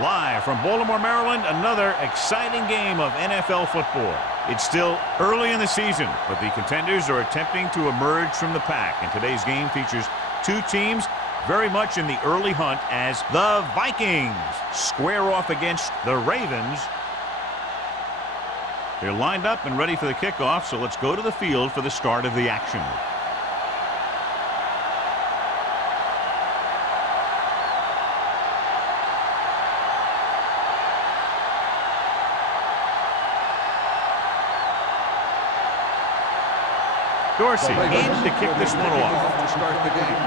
Live from Baltimore, Maryland, another exciting game of NFL football. It's still early in the season, but the contenders are attempting to emerge from the pack. And today's game features two teams very much in the early hunt as the Vikings square off against the Ravens. They're lined up and ready for the kickoff, so let's go to the field for the start of the action. Dorsey aims to kick this one off. To start the game.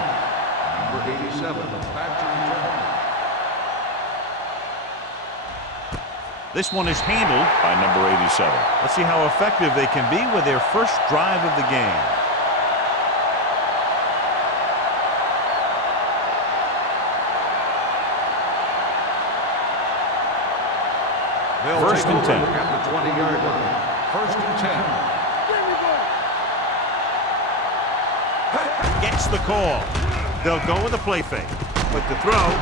Number 87, back to return. This one is handled by number 87. Let's see how effective they can be with their first drive of the game. First and 10. At the 20-yard line. First and 10. Gets the call. They'll go with a play fake. But the throw,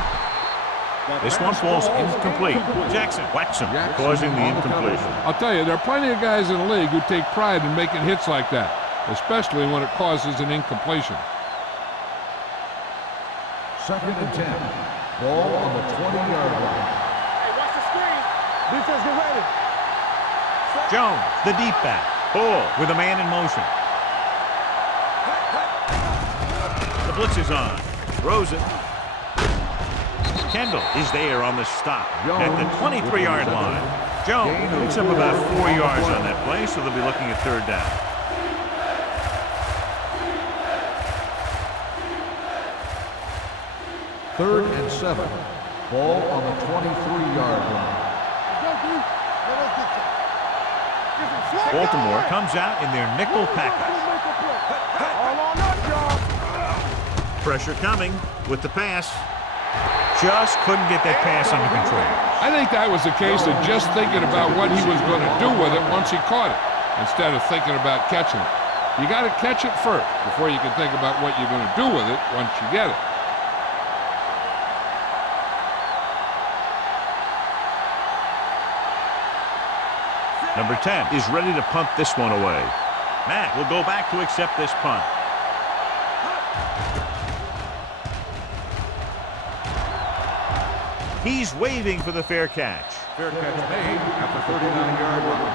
this one falls incomplete. Jackson whacks him, causing the incompletion. I'll tell you, there are plenty of guys in the league who take pride in making hits like that, especially when it causes an incompletion. Second and 10. Ball on the 20-yard line. Hey, watch the screen. Defense, get ready. Jones, the deep back. Ball with a man in motion. The blitz is on. Throws it. Kendall is there on the stop at the 23-yard line. Jones picks up about 4 yards on that play, so they'll be looking at third down. Third and 7. Ball on the 23-yard line. Baltimore comes out in their nickel package. Pressure coming with the pass. Just couldn't get that pass under control. I think that was a case of just thinking about what he was going to do with it once he caught it, instead of thinking about catching it. You got to catch it first before you can think about what you're going to do with it once you get it. Number 10 is ready to punt this one away. Matt will go back to accept this punt. He's waving for the fair catch. Fair catch made at the 39-yard line.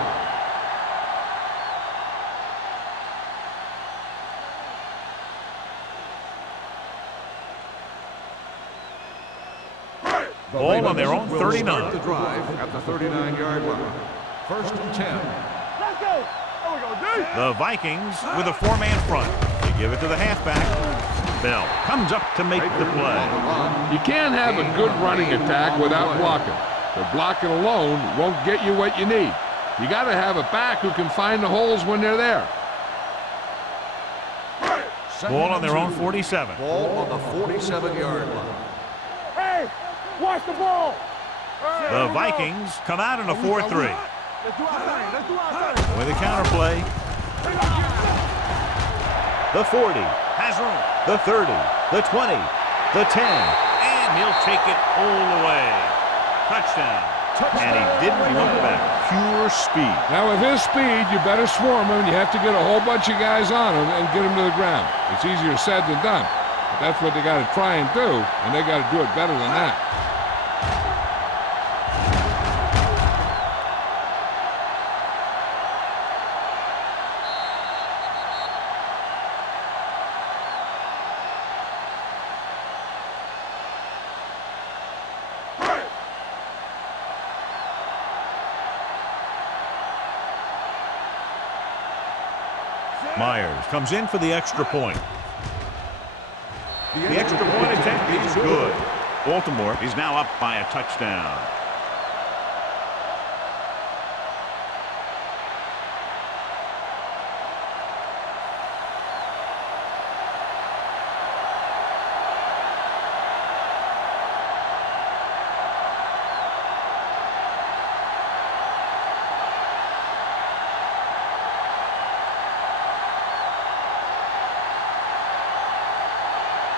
Ball on their own 39. Start the drive at the 39-yard line. First and 10. Let's go. There we go, dude. The Vikings with a four-man front. They give it to the halfback. Bell comes up to make the play. You can't have a good running attack without blocking. But blocking alone won't get you what you need. You got to have a back who can find the holes when they're there. Ball on their own 47. Ball on the 47-yard line. Hey, watch the ball. The Vikings come out in a 4-3. Let's do our thing. Let's do our thing. With a counterplay. The 40 has room. The 30, the 20, the 10, and he'll take it all the way. Touchdown. And he didn't look back. Pure speed. Now, with his speed, you better swarm him. You have to get a whole bunch of guys on him and get him to the ground. It's easier said than done. But that's what they got to try and do, and they got to do it better than that. Myers comes in for the extra point. The extra point attempt is good. Baltimore is now up by a touchdown.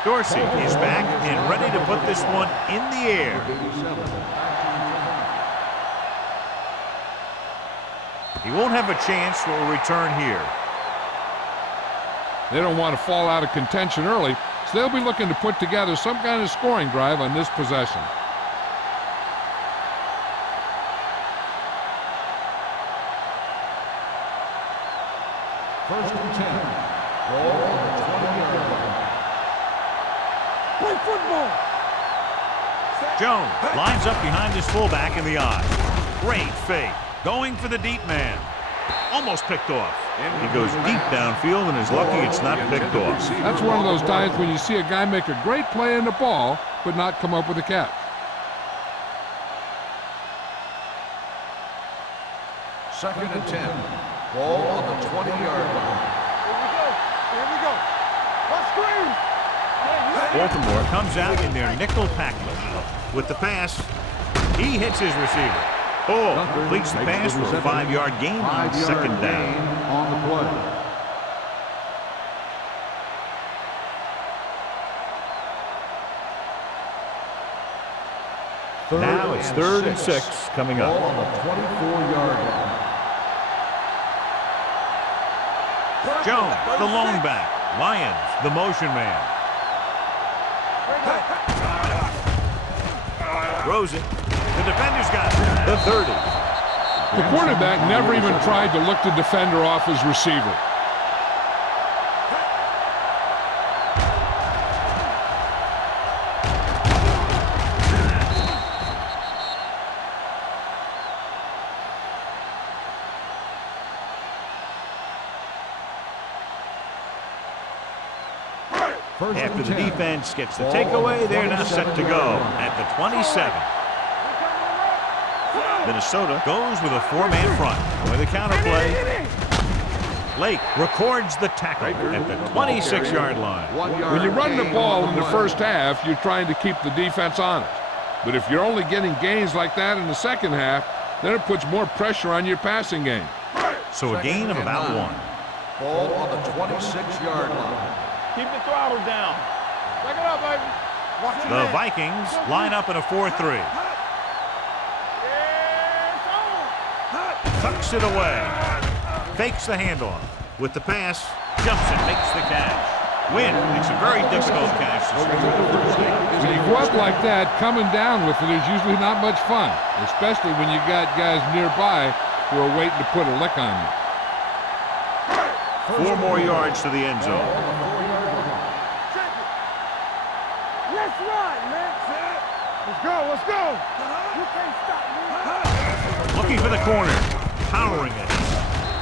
Dorsey is back and ready to put this one in the air. He won't have a chance for a return here. They don't want to fall out of contention early, so they'll be looking to put together some kind of scoring drive on this possession. First and 10. Ball on the 20-yard line. Play football. Jones lines up behind his fullback in the I. Great fake. Going for the deep man. Almost picked off. He goes deep downfield and is lucky it's not picked off. That's one of those times when you see a guy make a great play in the ball, but not come up with a catch. Second and 10. Ball on the 20-yard line. Here we go. Here we go. Let's screen. Baltimore comes out in their nickel package. With the pass, he hits his receiver. Ball completes the pass for a 5-yard gain on second down. On the play. Now it's 3rd and 6 coming Ball up. on the 24-yard line. Jones, the lone back. Lyons, the motion man. Throws it. The defender's got it. The 30. The quarterback never even tried to look the defender off his receiver. After the defense gets the takeaway, they're now set to go at the 27. Minnesota goes with a 4-man front. With a counterplay, Lake records the tackle at the 26-yard line. When you run the ball in the first half, you're trying to keep the defense honest. But if you're only getting gains like that in the second half, then it puts more pressure on your passing game. So a gain of about 1. Ball on the 26-yard line. Keep the throttle down. Back it up, baby. Watch your The man. Vikings line up in a 4-3. Tucks it away. Fakes the handoff. With the pass, jumps it, makes the catch. Win makes a very difficult catch to secure the first down. When you go up like that, coming down with it is usually not much fun, especially when you got guys nearby who are waiting to put a lick on you. 4 more yards to the end zone. Let's run, man. Let's go, let's go. You can't stop me. Looking for the corner. Powering it.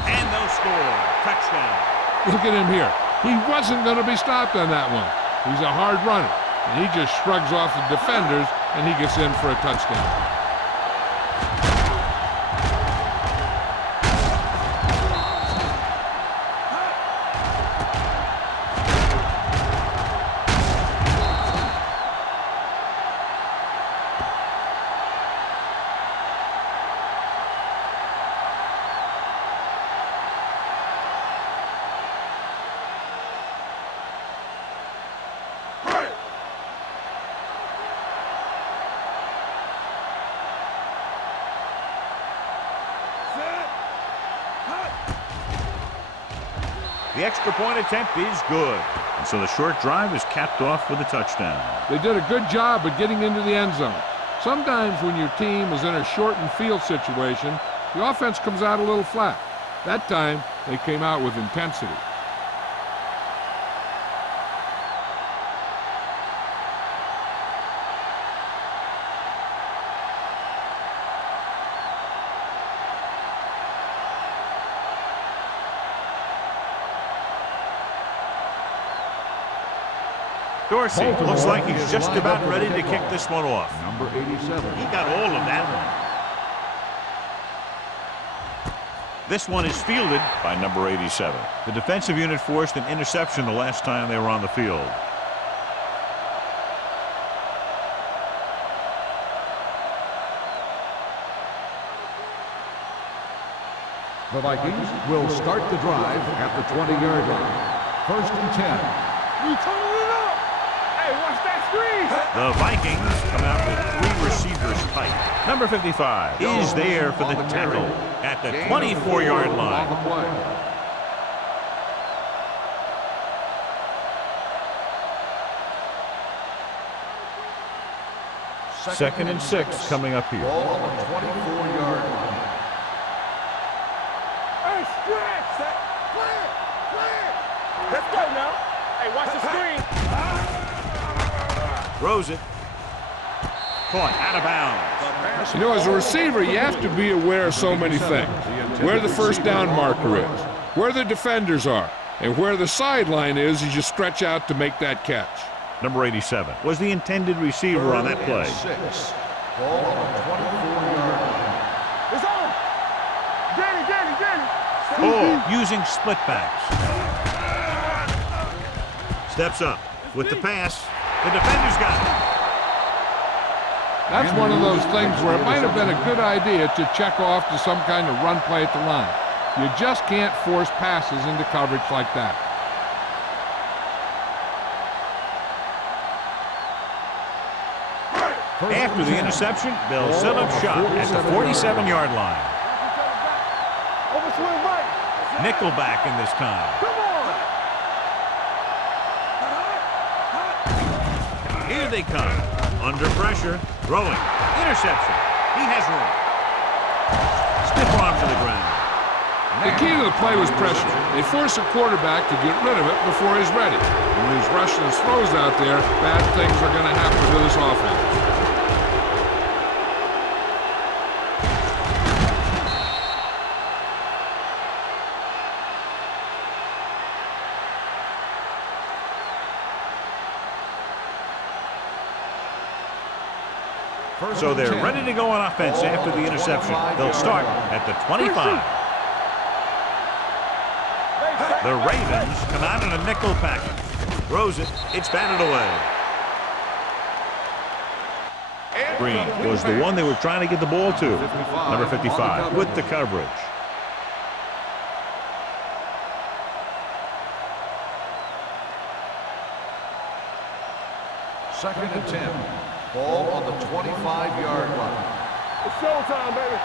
And they'll score. Touchdown. Look at him here. He wasn't going to be stopped on that one. He's a hard runner, and he just shrugs off the defenders, and he gets in for a touchdown. The extra point attempt is good. And so the short drive is capped off with a touchdown. They did a good job of getting into the end zone. Sometimes when your team is in a shortened field situation, the offense comes out a little flat. That time, they came out with intensity. Dorsey looks like he's just about ready to kick this one off. Number 87. He got all of that one. This one is fielded by number 87. The defensive unit forced an interception the last time they were on the field. The Vikings will start the drive at the 20-yard line. First and 10. We turning it up. Hey, watch that screen. The Vikings come out with 3 receivers tight. Number 55 is there for the tackle at the 24-yard line. Second and 6 coming up here. Ball on the 24-yard line. Hey, stretch! Clear! Clear! Let's go now. Hey, watch the screen. Throws it. Caught out of bounds. You know, as a receiver, you have to be aware of so many things. Where the first down marker is, where the defenders are, and where the sideline is as you stretch out to make that catch. Number 87 was the intended receiver on that play. 6. Ball on the 24-yard line. It's on. Get it. Oh, using split backs. Steps up with the pass. The defender's got it. That's one of those things where it might have been a good idea to check off to some kind of run play at the line. You just can't force passes into coverage like that. After the interception, they'll set up shop at the 47-yard line. Overswing right. Nickelback in this time. Come on. Here they come. Under pressure. Throwing. Interception. He has room. Stiff arm to the ground. The key to the play was pressure. They force a quarterback to get rid of it before he's ready. When he's rushing his throws out there, bad things are going to happen to this offense. So they're ready to go on offense after the interception. They'll start at the 25. The Ravens come out in a nickel package. Throws it. It's batted away. Green was the one they were trying to get the ball to. Number 55 with the coverage. Second and 10. Ball on the 25-yard line. It's showtime, baby.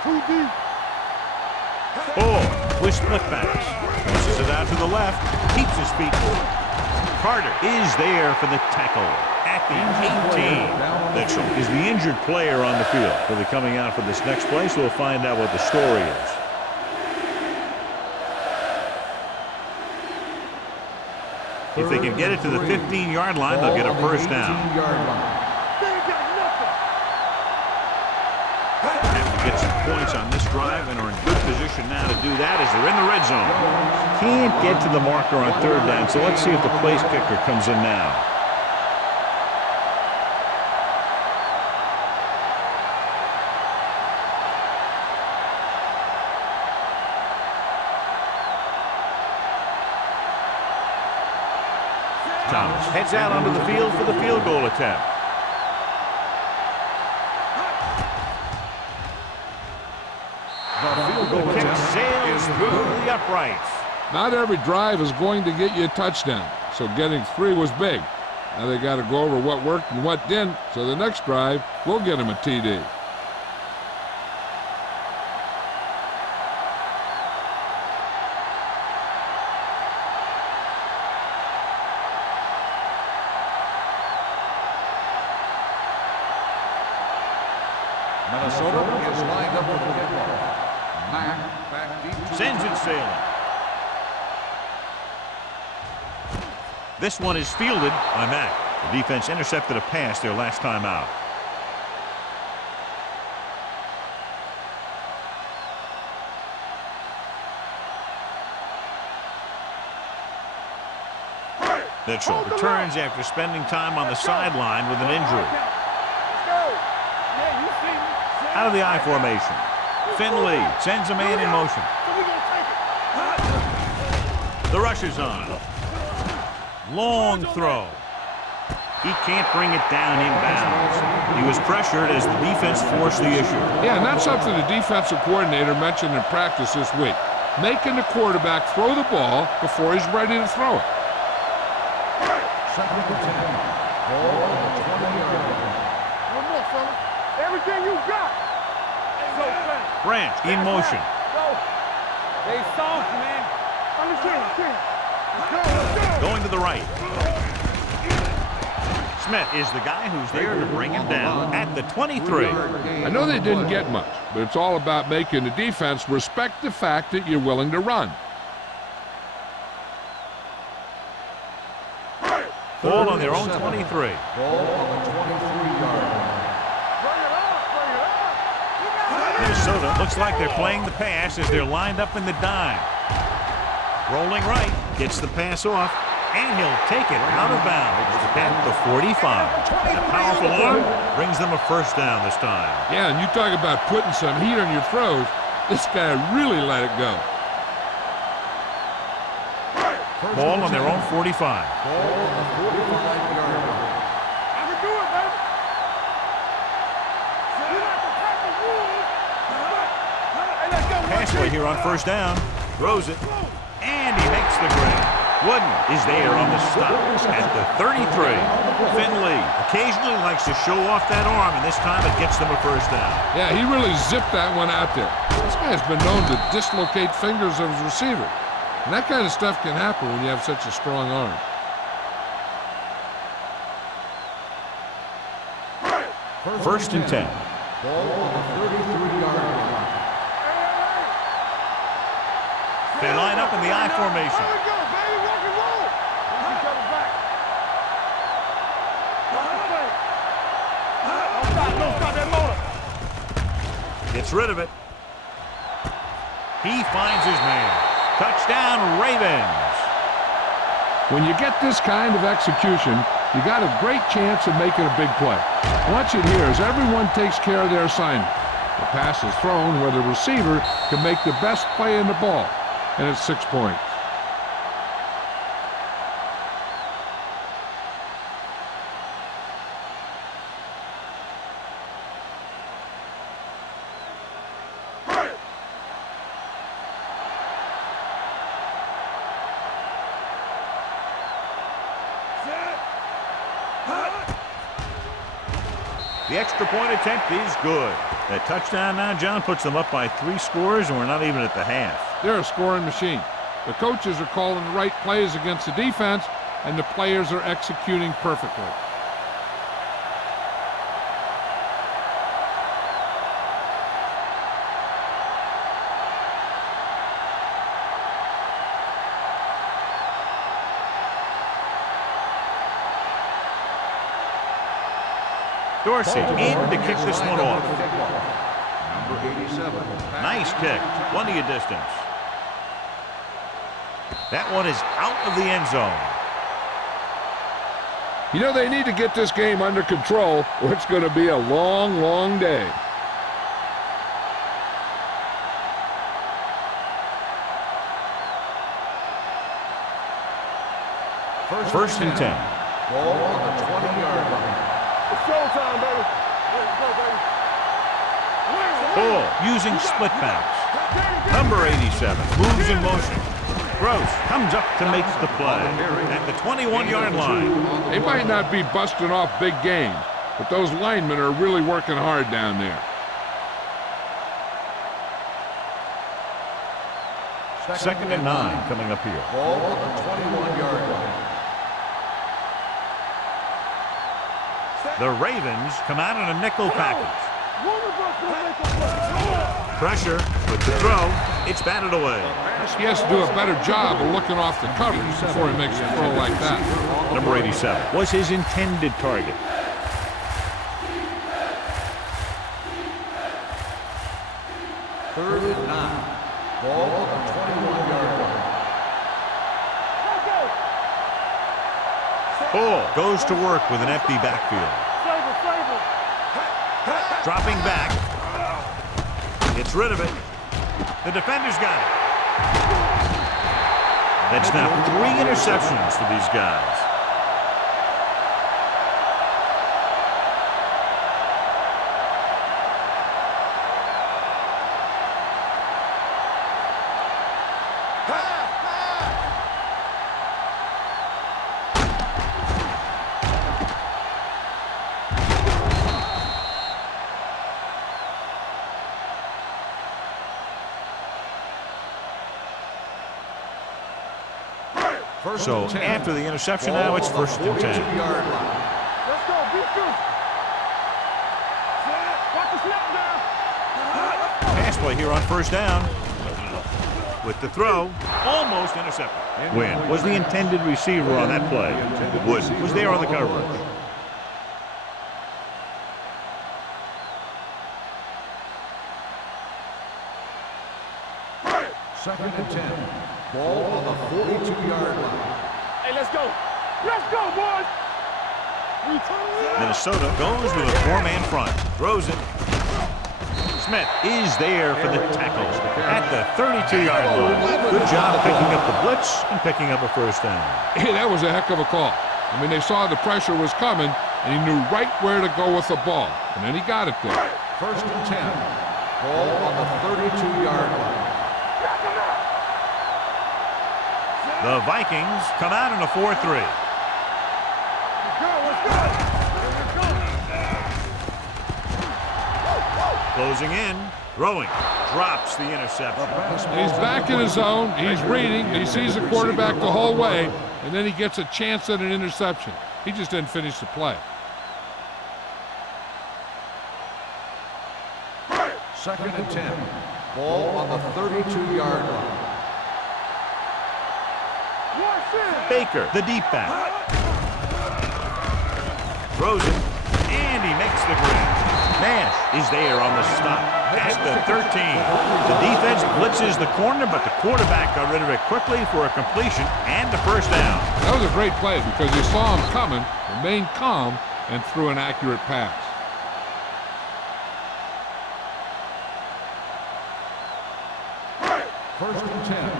Too deep. Oh, with split backs. Pushes it out to the left. Keeps his feet. Carter is there for the tackle at the 18. Mitchell is the injured player on the field. He'll be coming out for this next play, so we'll find out what the story is. If they can get it to the 15-yard line, they'll get a first down. Have to get some points on this drive and are in good position now to do that as they're in the red zone. Can't get to the marker on third down, so let's see if the place kicker comes in now. Thomas heads out onto the field for the field goal attempt. The kick sails through the uprights. Not every drive is going to get you a touchdown, so getting 3 was big. Now they got to go over what worked and what didn't, so the next drive will get them a TD. Minnesota is lined up with the kickoff. Mack back deep. Sends it sailing. This one is fielded by Mack. The defense intercepted a pass their last time out. Mitchell returns after spending time on the sideline with an injury. Out of the I formation. Finley sends a man in motion. The rush is on. Long throw. He can't bring it down inbounds. He was pressured as the defense forced the issue. Yeah, and that's something the defensive coordinator mentioned in practice this week. Making the quarterback throw the ball before he's ready to throw it. Second and 10. Ball on the 20-yard line. One more, fella. Everything you got. So fast. Branch in motion. Go. They soft, man. Understand. Let's go. Going to the right. Smith is the guy who's there to bring him down at the 23. I know they didn't get much, but it's all about making the defense respect the fact that you're willing to run. Ball on their own 23. Ball on the 23-yard line. Minnesota looks like they're playing the pass as they're lined up in the dime. Rolling right, gets the pass off, and he'll take it out of bounds at the 45. A powerful arm brings them a first down this time. Yeah, and you talk about putting some heat on your throws. This guy really let it go. Ball on their own 45. Ball on the 45-yard line. I can do it, baby. You got to pack the rules. Hey, let's go. Pass play here on first down. Throws it, and he makes the grab. Wooden is there on the stop at the 33. Finley occasionally likes to show off that arm, and this time it gets them a first down. Yeah, he really zipped that one out there. This guy's been known to dislocate fingers of his receiver. And that kind of stuff can happen when you have such a strong arm. First and 10. Ball on the 33-yard line. They line up in the I formation. There we go, baby. Rock and roll. Watch each other back. Don't stop that motor. Gets rid of it. He finds his man. Touchdown, Ravens. When you get this kind of execution, you got a great chance of making a big play. Watch it here as everyone takes care of their assignment. The pass is thrown where the receiver can make the best play in the ball, and it's 6 points. The extra point attempt is good. That touchdown now, John, puts them up by 3 scores, and we're not even at the half. They're a scoring machine. The coaches are calling the right plays against the defense, and the players are executing perfectly. Dorsey in to kick this one off. Number 87. Nice kick. Plenty of distance. That one is out of the end zone. You know, they need to get this game under control, or it's going to be a long, long day. First and 10. Ball on the 20-yard line. It's showtime, baby. Let's go, baby. Ball using split bounce. Number 87 moves in motion. Gross comes up to make the play at the 21-yard line. They might not be busting off big games, but those linemen are really working hard down there. Second and 9 coming up here. Ball on the 21-yard line. The Ravens come out in a nickel package. Pressure with the throw. It's batted away. He has to do a better job of looking off the coverage before he makes a throw like that. Number 87 was his intended target. Third and 9. Ball on the 21-yard line. Ball goes to work with an empty backfield. Dropping back. Gets rid of it. The defender's got it. That's now 3 interceptions for these guys. So after the interception, now it's 1st and 10. Yard line. Let's go. Beat this. Got the snap down. Pass play here on 1st down. With the throw, almost intercepted. Wynn was the intended receiver on that play. Wood was there on the coverage. Second and 10. Ball on the 42-yard line. Hey, let's go. Let's go, boys. Minnesota goes with a 4-man front. Throws it. Smith is there for the tackle at the 32-yard line. Good job picking up the blitz and picking up a 1st down. Hey, that was a heck of a call. I mean, they saw the pressure was coming, and he knew right where to go with the ball. And then he got it there. 1st and 10. Ball on the 32-yard line. The Vikings come out in a 4-3. Let's go. Closing in, throwing, drops the interception. He's back in his zone. He's reading. He sees the quarterback the whole way, and then he gets a chance at an interception. He just didn't finish the play. 2nd and 10. Ball on the 32-yard line. Baker, the deep back. Throws it, and he makes the grab. Nash is there on the stop at the 13. The defense blitzes the corner, but the quarterback got rid of it quickly for a completion and the 1st down. That was a great play because he saw him coming, remained calm, and threw an accurate pass. First and 10.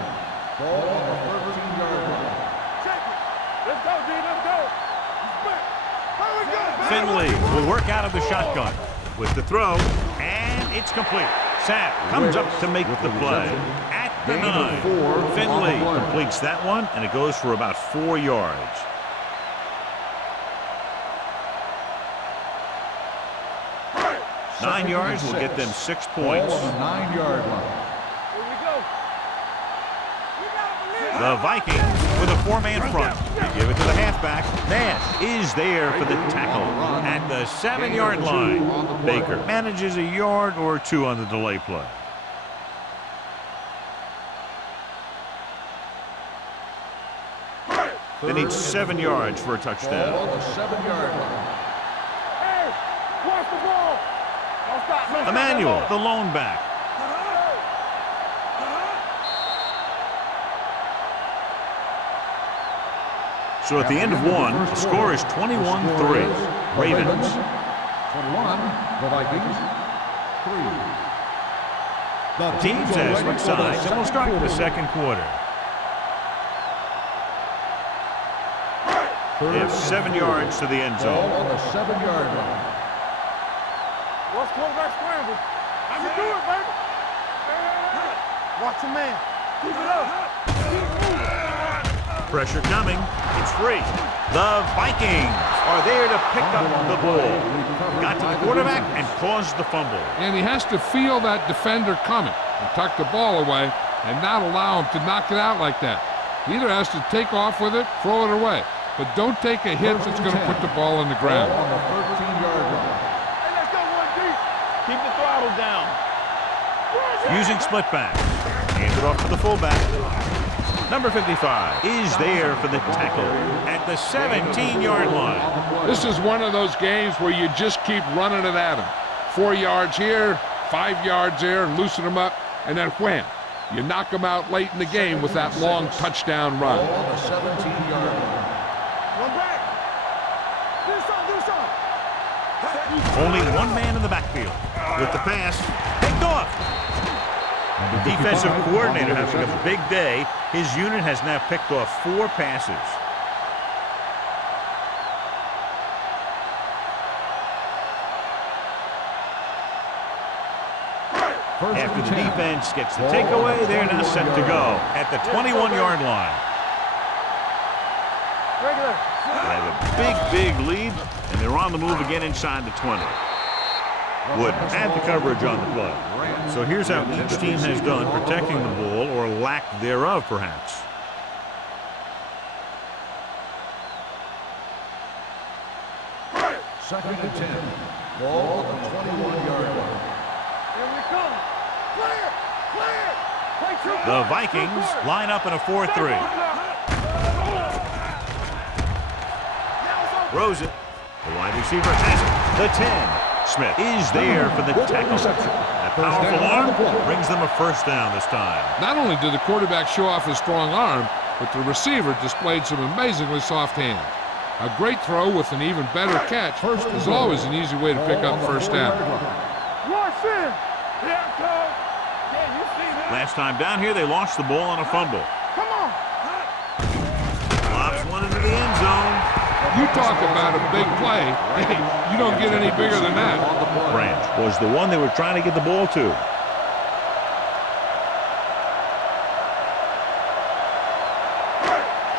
Ball on the 13-yard line. Let's go, D. Let's go. Finley will work out of the shotgun with the throw, and it's complete. Sapp comes up to make the play at the 9. Finley completes that one, and it goes for about 4 yards. Nine yards will get them 6 points. Ball on the 9-yard line. The Vikings with a 4-man front. They give it to the halfback. Nash is there for the tackle at the 7-yard line. Baker manages a yard or 2 on the delay play. They need 7 yards for a touchdown. Ball on the 7-yard line. Hey, watch the ball. Don't stop, man. Emmanuel, the lone back. So at the end of one, the score is 21-3. Ravens. 21, the Vikings. 3. The teams as switch sides, and we'll start the second quarter. They have 7 yards to the end Ball zone. on the 7-yard line. Watch quarterback scramble. I can do it, baby. Watch the man. Keep it up. Keep moving. Pressure coming. It's free. The Vikings are there to pick up the ball. Got to the quarterback and caused the fumble. And he has to feel that defender coming and tuck the ball away and not allow him to knock it out like that. He either has to take off with it, throw it away. But don't take a hit that's going to put the ball on the ground. Ball on the 13-yard line. Hey, let's go, one deep. Keep the throttle down. Using split back. Hand it off to the fullback. Number 55 is there for the tackle at the 17-yard line. This is one of those games where you just keep running it at him. 4 yards here, 5 yards there, loosen them up, and then wham. You knock them out late in the game with that long touchdown run. Ball on the 17-yard line. One back. Do something. Only one man in the backfield. With the pass, picked off. The defensive coordinator having a big day. His unit has now picked off 4 passes. After the defense gets the takeaway, they're now set to go at the 21-yard line. Regular. They have a big lead, and they're on the move again inside the 20. Wood had the coverage on the play. So here's how each team has done protecting the ball, or lack thereof, perhaps. Second and 10. Ball on the 21-yard line. Here we come. Clear! Clear! Play true. The Vikings line up in a 4-3. Throws it. The wide receiver has it. The 10. Smith is there for the tackle. That powerful arm brings them a first down this time. Not only did the quarterback show off his strong arm, but the receiver displayed some amazingly soft hands. A great throw with an even better catch is always an easy way to pick up first down. Rush in. Here it comes. Yeah, you see that. Last time down here, they lost the ball on a fumble. Come on. Lobs one into the end zone. You talk about a big play. Hey, you don't get any bigger than that. Branch was the one they were trying to get the ball to.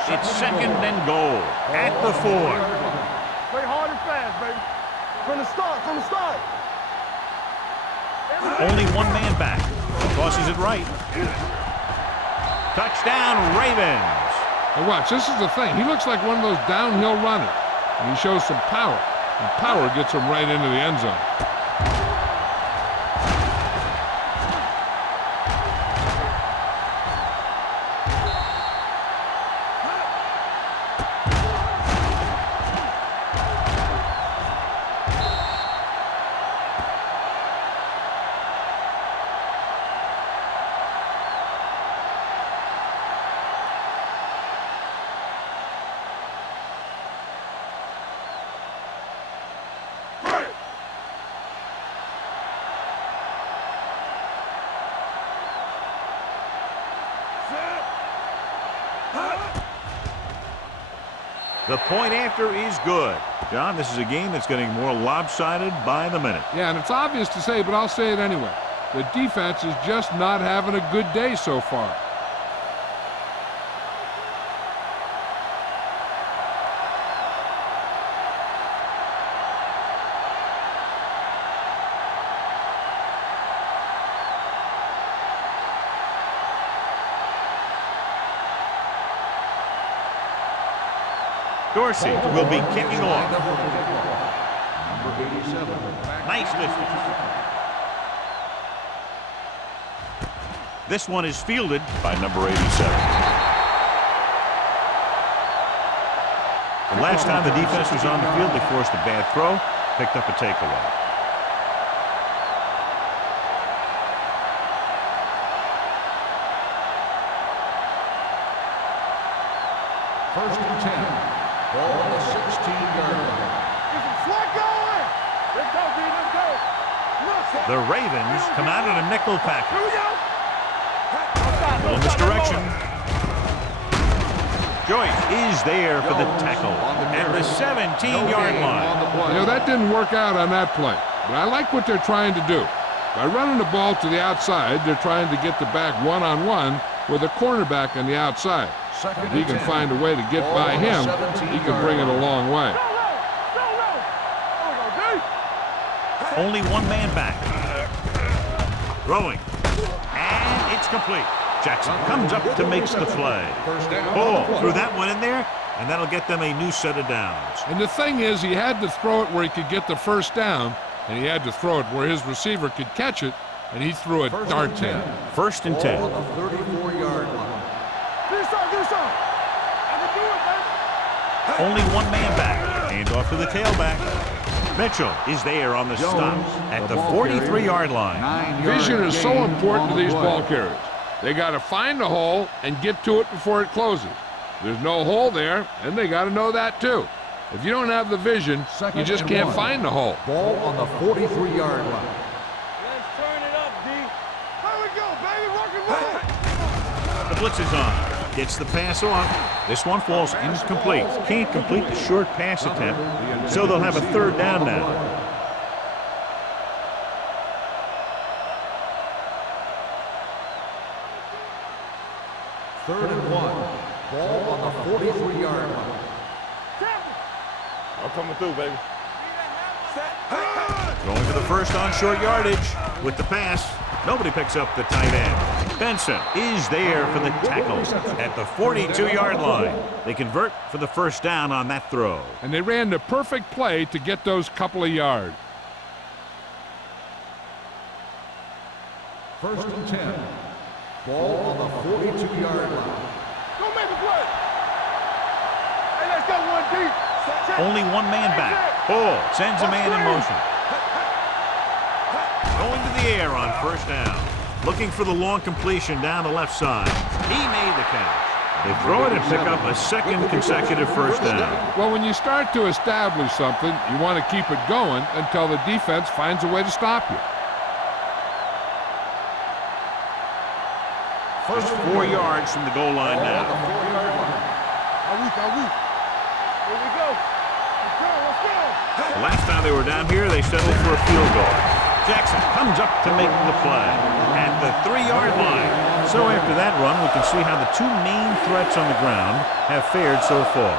It's second and goal at the 4. Play hard and fast, baby. From the start, from the start. Only one man back. Tosses it right. Touchdown, Ravens. And watch, this is the thing. He looks like one of those downhill runners. And he shows some power. And power gets him right into the end zone. The point after is good. John, this is a game that's getting more lopsided by the minute. Yeah, and it's obvious to say, but I'll say it anyway. The defense is just not having a good day so far. Dorsey will be kicking off. Number 87. Nice distance. This one is fielded by number 87. The last time the defense was on the field, they forced a bad throw, picked up a takeaway. First and 10. Ball on the 16-yard line. Get some slack going. Let's go, D. Let's go. Look. The Ravens come out in a nickel Here package. we go. Little misdirection. Joyce is there for the tackle at the 17-yard line. You know, that didn't work out on that play, but I like what they're trying to do. By running the ball to the outside, they're trying to get the back one-on-one with a cornerback on the outside. If he can find a way to get by him, he can bring it a long way. Only one man back. Throwing. And it's complete. Jackson comes up to make the play. Oh, threw that one in there, and that'll get them a new set of downs. And the thing is, he had to throw it where he could get the first down, and he had to throw it where his receiver could catch it, and he threw a dart to it. First and 10. Ball on the 34-yard line. Only one man back. Hand off to the tailback. Mitchell is there on the stop at the 43-yard line. Vision is so important to these ball carriers. They got to find the hole and get to it before it closes. There's no hole there, and they got to know that too. If you don't have the vision, you just can't find the hole. Ball on the 43-yard line. Let's turn it up, D. There we go, baby. Rock and roll. The blitz is on. Gets the pass off. This one falls incomplete. Can't complete the short pass attempt, so they'll have a third down now. Third and 1. Ball on the 43-yard line. I'm coming through, baby. Going for the first on short yardage. With the pass, nobody picks up the tight end. Benson is there for the tackle at the 42-yard line. They convert for the first down on that throw. And they ran the perfect play to get those couple of yards. First and 10. Ball on the 42-yard line. Don't make a play. Hey, let's go one deep. Only one man back. Hall sends a man in motion. Going to the air on first down. Looking for the long completion down the left side. He made the catch. They throw it and pick up a second consecutive first down. Well, when you start to establish something, you want to keep it going until the defense finds a way to stop you. First 4 yards from the goal line now. Are we? Here we go. Let's go. The last time they were down here, they settled for a field goal. Jackson comes up to make the play at the 3-yard line. So after that run, we can see how the two main threats on the ground have fared so far.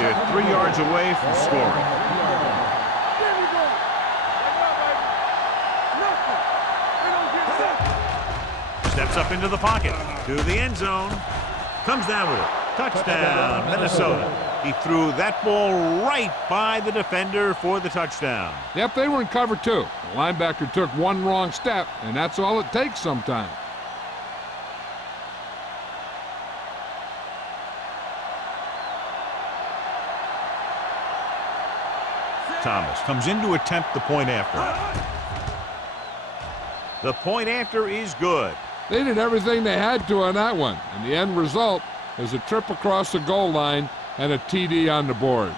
They're 3 yards away from scoring. There we go. Nothing. We don't get that. Steps up into the pocket, to the end zone, comes down with it. Touchdown, Minnesota. He threw that ball right by the defender for the touchdown. Yep, they were in cover two. The linebacker took one wrong step, and that's all it takes sometimes. Thomas comes in to attempt the point after. The point after is good. They did everything they had to on that one, and the end result is a trip across the goal line and a TD on the board.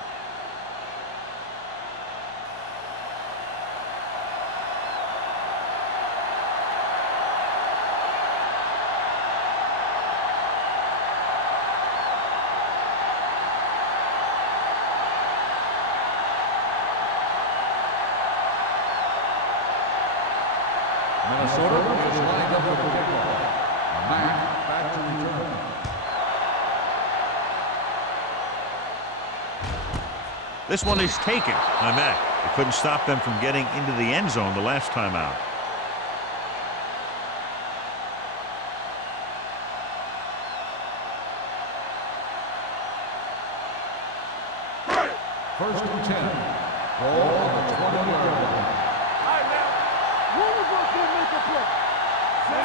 Minnesota is lined up for the kickoff. Mack back to return. This one is taken by Mack. They couldn't stop them from getting into the end zone the last time out. First and 10. Ball on the 20-yard line.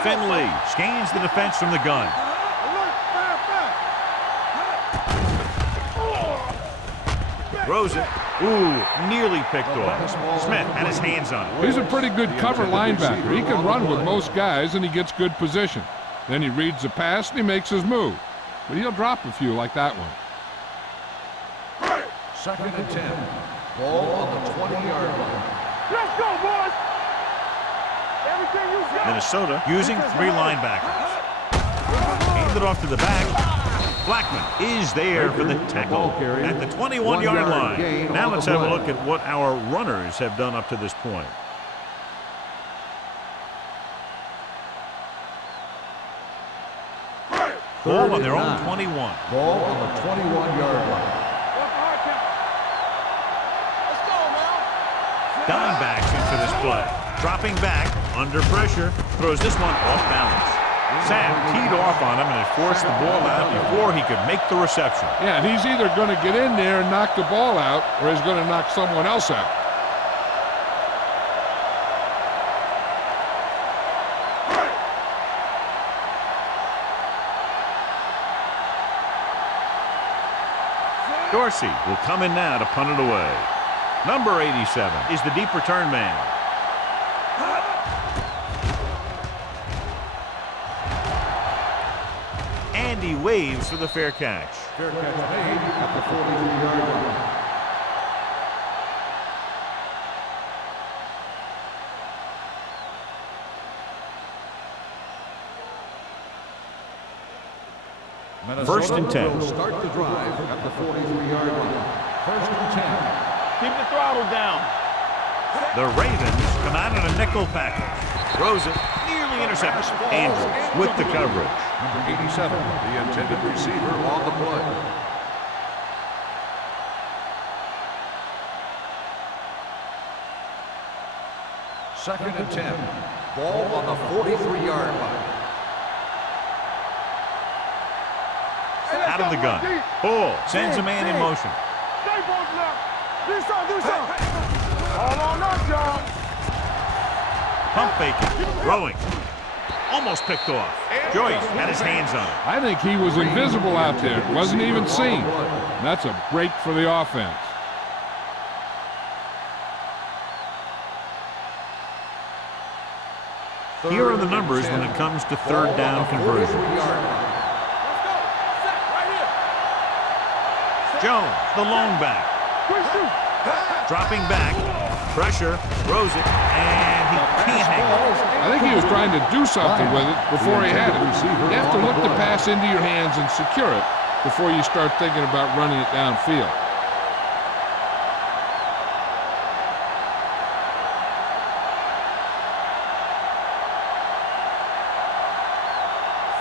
Finley scans the defense from the gun. Throws it. Ooh, nearly picked off. Smith had his hands on it. He's a pretty good cover linebacker. He can run with most guys, and he gets good position. Then he reads the pass, and he makes his move. But he'll drop a few like that one. Second and 10. Ball on the 20-yard line. Let's go, boys! Everything you got. Minnesota using 3 linebackers. Hands it off to the back. Blackman is there for the tackle at the 21-yard line. Now let's have a look at what our runners have done up to this point. Ball on their own 21. Ball on the 21-yard line. Dimebacks in for this play. Dropping back, under pressure, throws this one off balance. Sam teed off on him and had forced the ball out before he could make the reception. Yeah, and he's either going to get in there and knock the ball out, or he's going to knock someone else out. Dorsey will come in now to punt it away. Number 87 is the deep return man. And he waves for the fair catch. Fair catch made at the 43-yard line. First and 10. Will start the drive at the 43-yard line. First and 10. Keep the throttle down. The Ravens come out in a nickel package. Throws it, nearly intercepts. Andrews with the coverage. Number 87, the intended receiver on the play. Second and 10. Ball on the 43-yard line. Out of the gun. Bull sends a man in motion. Stay both now. Do something. Hold on up, y'all. Pump faking. Throwing. Almost picked off. Joyce had his hands on it. I think he was invisible out there. Wasn't even seen. And that's a break for the offense. Here are the numbers when it comes to third down conversions. Jones, the lone back. Dropping back. Pressure. Throws it. And he can't hang it. I think he was trying to do something with it before he had it. You have to look the pass into your hands and secure it before you start thinking about running it downfield.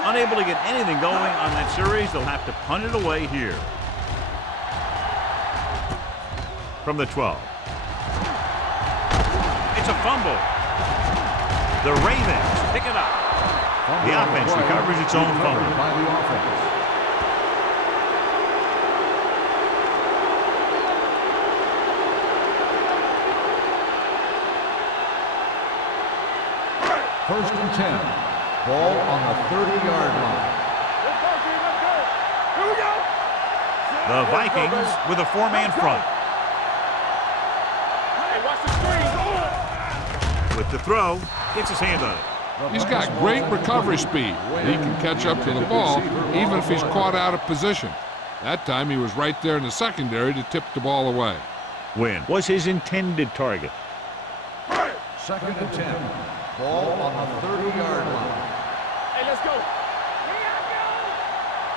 Unable to get anything going on that series, they'll have to punt it away here. From the 12. It's a fumble. The Ravens pick it up. The offense recovers its own fumble. By the offense. First and 10. Ball on the 30-yard line. Here we go. The Vikings with a four-man front. Hey, watch the screen. With the throw, gets his hand on it. He's got great recovery speed. He can catch up to the ball even if he's caught out of position. That time he was right there in the secondary to tip the ball away. Win was his intended target. Second and 10. Ball on the 30-yard line. Hey, let's go.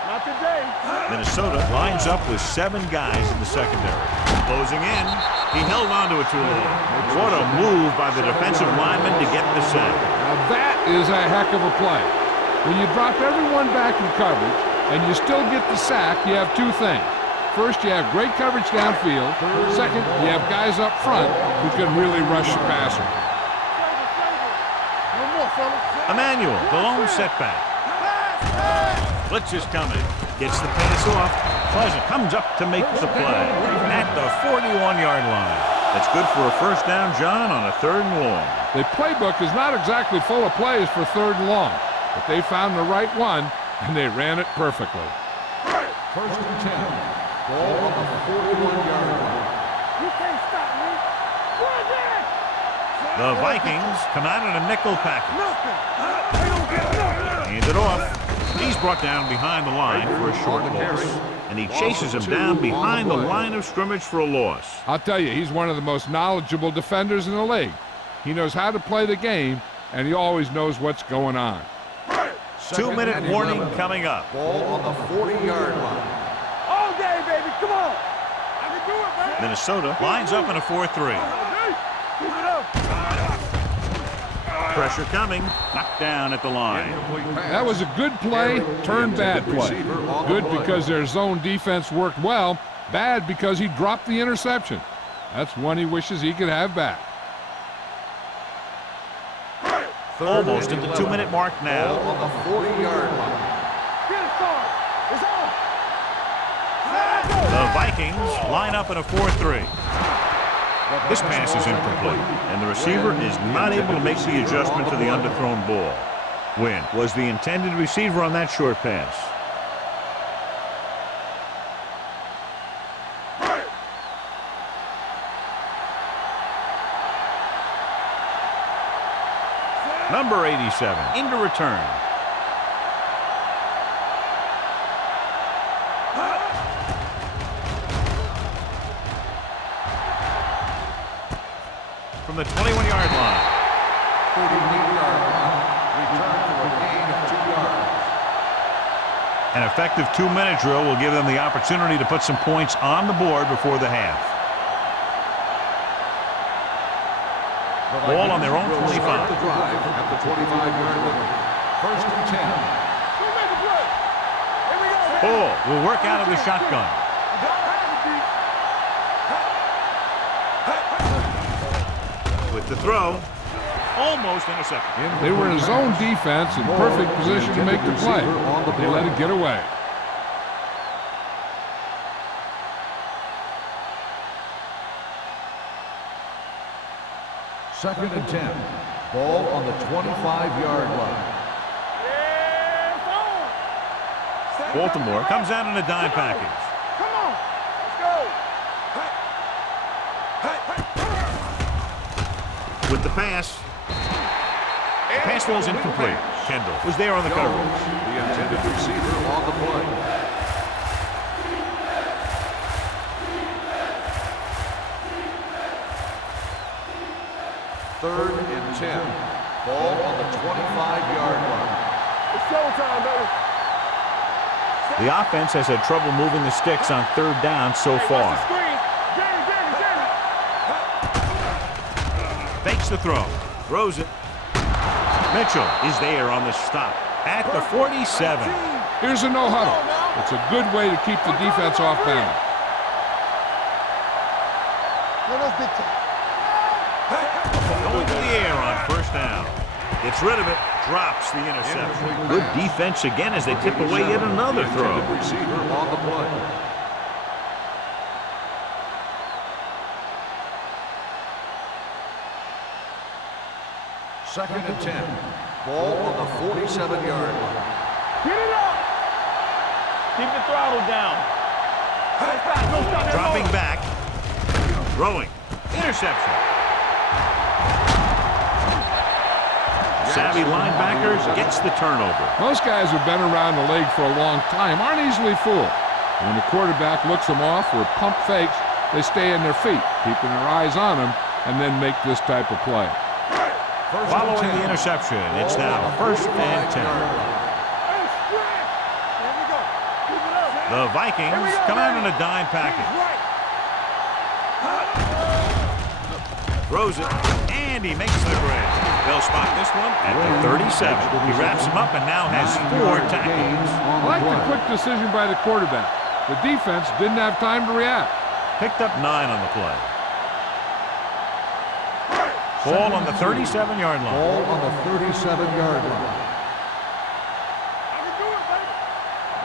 Not today. Minnesota lines up with 7 guys in the secondary. Closing in, he held on to it too long. What a move by the defensive lineman to get the sack. Now that is a heck of a play. When you drop everyone back in coverage and you still get the sack, you have two things. First, you have great coverage downfield. Second, you have guys up front who can really rush the passer. Emmanuel, the lone setback. Blitz is coming. Gets the pass off. Pleasant comes up to make the play at the 41-yard line. That's good for a first down, John, on a 3rd and long. The playbook is not exactly full of plays for 3rd and long, but they found the right one, and they ran it perfectly. First and 10. Ball on the 41-yard line. You can't stop me. Run that. The Vikings come out in a nickel package. Nothing. They don't get nothing. Hand it off. He's brought down behind the line for a short loss. And he chases him down behind the line of scrimmage for a loss. I'll tell you, he's one of the most knowledgeable defenders in the league. He knows how to play the game, and he always knows what's going on. 2-minute warning coming up. Ball on the 40-yard line. All day, baby. Come on. I can do it, baby. Minnesota lines up in a 4-3. Keep it up. Pressure coming. Knocked down at the line. That was a good play, turned bad play. Good because their zone defense worked well. Bad because he dropped the interception. That's one he wishes he could have back. Almost at the 2-minute mark now. Ball on the 40-yard line. Get it started. It's on. The Vikings line up in a 4-3. This pass is incomplete, and the receiver is not able to make the adjustment to the underthrown ball. Win was the intended receiver on that short pass. Number 87 into return. From the 21-yard line. 38-yard line. Return for a gain of 2 yards. An effective 2-minute drill will give them the opportunity to put some points on the board before the half. Ball on their own 25. The drive at the 25-yard line. First and 10. Ball will work out of the shotgun. With the throw, almost intercepted. They were in zone defense in perfect position to make the play. They let it get away. Second and 10. Ball on the 25-yard line. Baltimore comes out in a dime package. Come on. Let's go. With the pass. The pass falls incomplete. Kendall was there on the coverage. The intended receiver on the play. Third and 10. Ball on the 25-yard line. It's showtime, baby. The offense has had trouble moving the sticks on third down so far. Fakes the throw. Throws it. Mitchell is there on the stop at the 47. Here's a no-huddle. It's a good way to keep the defense off balance. Going to the air on first down. Gets rid of it. Drops the interception. Good defense again as they tip away yet another throw. Receiver on the play. Second and 10. Ball on the 47-yard line. Get it up. Keep the throttle down. Dropping back. Throwing. Interception. Savvy linebacker gets the turnover. Most guys who've been around the league for a long time aren't easily fooled. When the quarterback looks them off or pump fakes, they stay in their feet, keeping their eyes on them, and then make this type of play. Following the interception, it's now first and 10. The Vikings come out in a dime package. Throws it, and he makes the grab. They'll spot this one at the 37. He wraps him up and now has 4 tackles. I like the quick decision by the quarterback. The defense didn't have time to react. Picked up 9 on the play. Ball on the 37-yard line. Ball on the 37-yard line.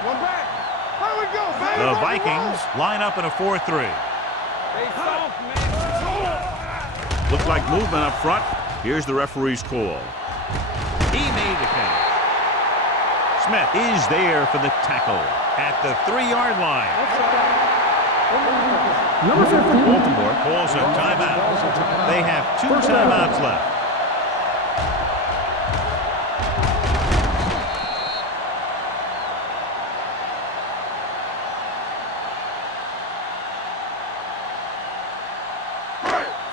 One back. How we go, baby? The Vikings line up in a 4-3. Looks like movement up front. Here's the referee's call. He made the catch. Smith is there for the tackle at the 3-yard line. Number 15. Baltimore calls a timeout. They have 2 timeouts left.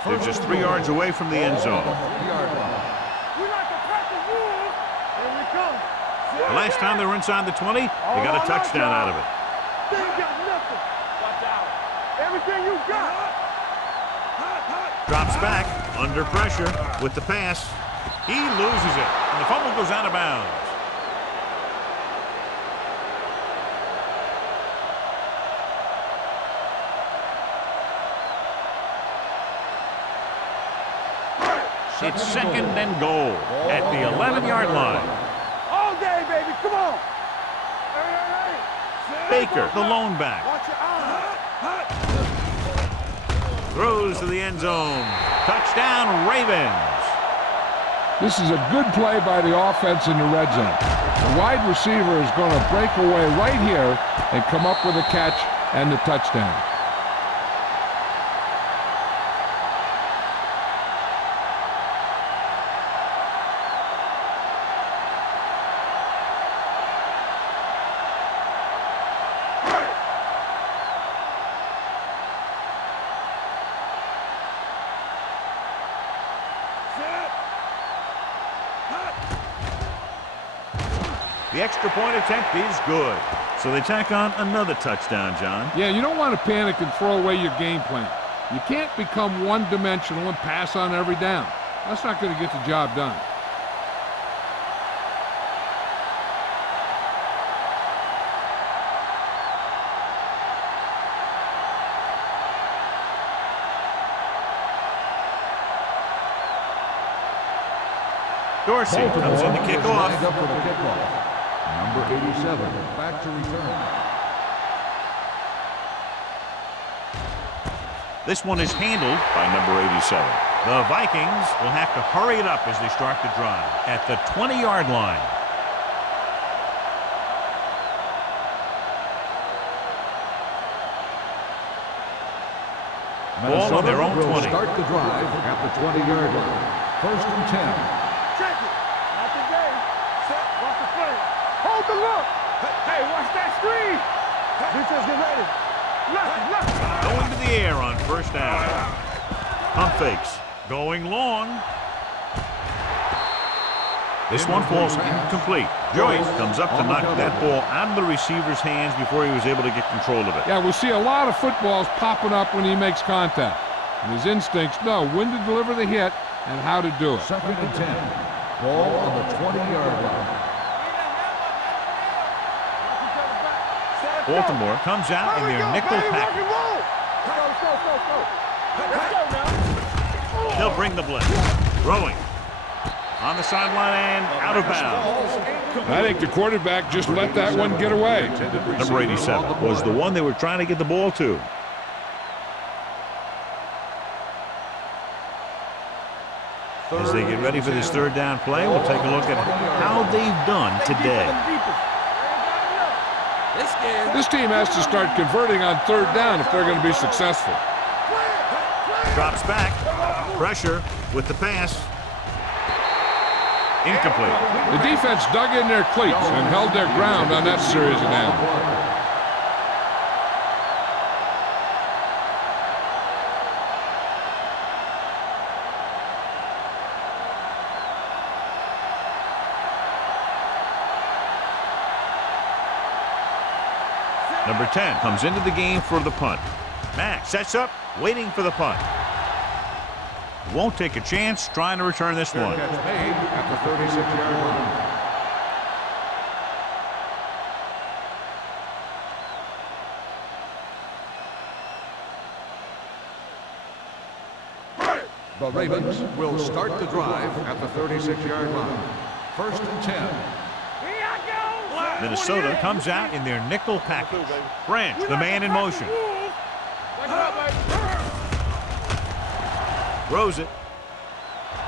They're just 3 yards away from the end zone. We like to crack the rules. Here we come. The last time they were inside the 20, they got a touchdown out of it. They ain't got nothing. Watch out. Everything you got. Drops back, under pressure, with the pass. He loses it, and the fumble goes out of bounds. It's second and goal at the 11-yard line. All day, baby. Come on. Baker, the lone back. Watch your eyes. Throws to the end zone. Touchdown, Ravens. This is a good play by the offense in the red zone. The wide receiver is going to break away right here and come up with a catch and the touchdown. The extra point attempt is good. So they tack on another touchdown, John. Yeah, you don't want to panic and throw away your game plan. You can't become one-dimensional and pass on every down. That's not going to get the job done. Dorsey Baltimore comes in to kick is off. lined up for the kickoff. Number 87, back to return. This one is handled by number 87. The Vikings will have to hurry it up as they start the drive at the 20-yard line. Ball on their own will 20. Start the drive at the 20-yard line. First and 10. Check it. Not the game. Set. Watch the play. Hold the look. Hey, watch that screen. Defense, get ready. Left. Going to the air on first down. Pump fakes. Going long. This one falls incomplete. Joyce comes up to knock that ball out of the receiver's hands before he was able to get control of it. Yeah, we see a lot of footballs popping up when he makes contact. And his instincts know when to deliver the hit and how to do it. Second and 10. Ball on the 20-yard line. Baltimore comes out in their nickel package. Let's go now. They'll bring the blitz. Throwing. On the sideline and out of bounds. I think the quarterback just let that one get away. Number 87 was the one they were trying to get the ball to. As they get ready for this third down play, we'll take a look at how they've done today. This team has to start converting on third down if they're going to be successful. Drops back. Pressure with the pass. Incomplete. The defense dug in their cleats and held their ground on that series of downs. Number 10 comes into the game for the punt. Mack sets up, waiting for the punt. Won't take a chance trying to return this one. Catch made at the 36-yard line. The Ravens will start the drive at the 36-yard line. First and 10. Minnesota comes out in their nickel package. Branch, the man in motion. Throws it.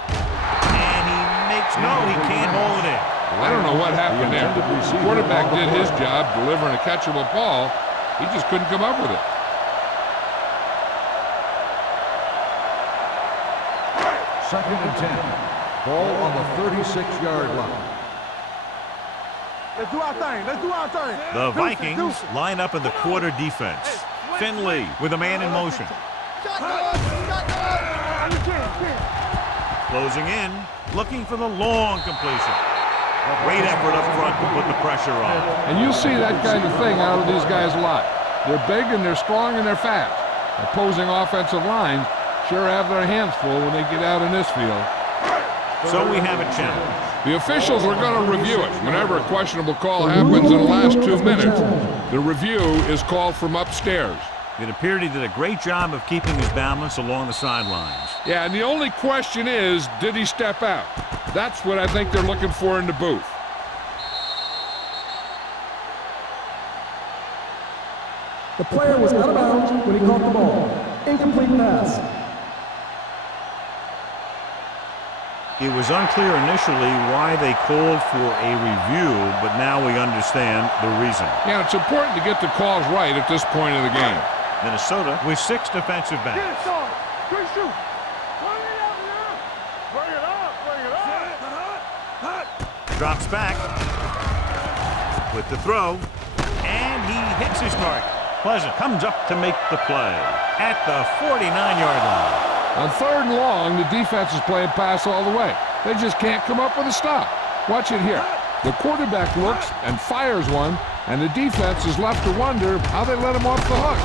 And he makes he can't hold it in. I don't know what happened there. The quarterback did his job delivering a catchable ball. He just couldn't come up with it. Second and 10. Ball on the 36-yard line. Let's do our thing. Let's do our thing. The Vikings line up in the quarter defense. Finley with a man in motion. Closing in, looking for the long completion. Great effort up front to put the pressure on. And you'll see that kind of thing out of these guys a lot. They're big and they're strong and they're fast. Opposing offensive lines sure have their hands full when they get out in this field. So we have a challenge. The officials are going to review it. Whenever a questionable call happens in the last 2 minutes, the review is called from upstairs. It appeared he did a great job of keeping his balance along the sidelines. Yeah, and the only question is, did he step out? That's what I think they're looking for in the booth. The player was out of bounds when he caught the ball. Incomplete pass. It was unclear initially why they called for a review, but now we understand the reason. Yeah, it's important to get the calls right at this point of the game. Minnesota with 6 defensive Get it, backs. son. Quick shoot. Bring it up now. Bring it up. Bring it up. Drops back with the throw, and he hits his target. Pleasant comes up to make the play at the 49-yard line. On third and long, the defense is playing pass all the way. They just can't come up with a stop. Watch it here. The quarterback looks and fires one, and the defense is left to wonder how they let him off the hook.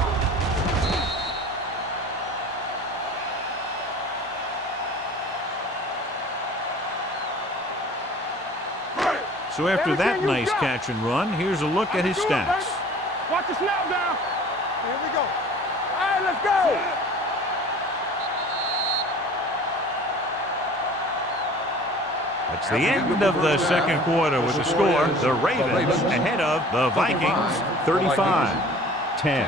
So after that nice catch and run, here's a look at his stats. Watch the snap down. Here we go. All right, let's go. It's the end of the second quarter with the score. The Ravens ahead of the Vikings, 35-10.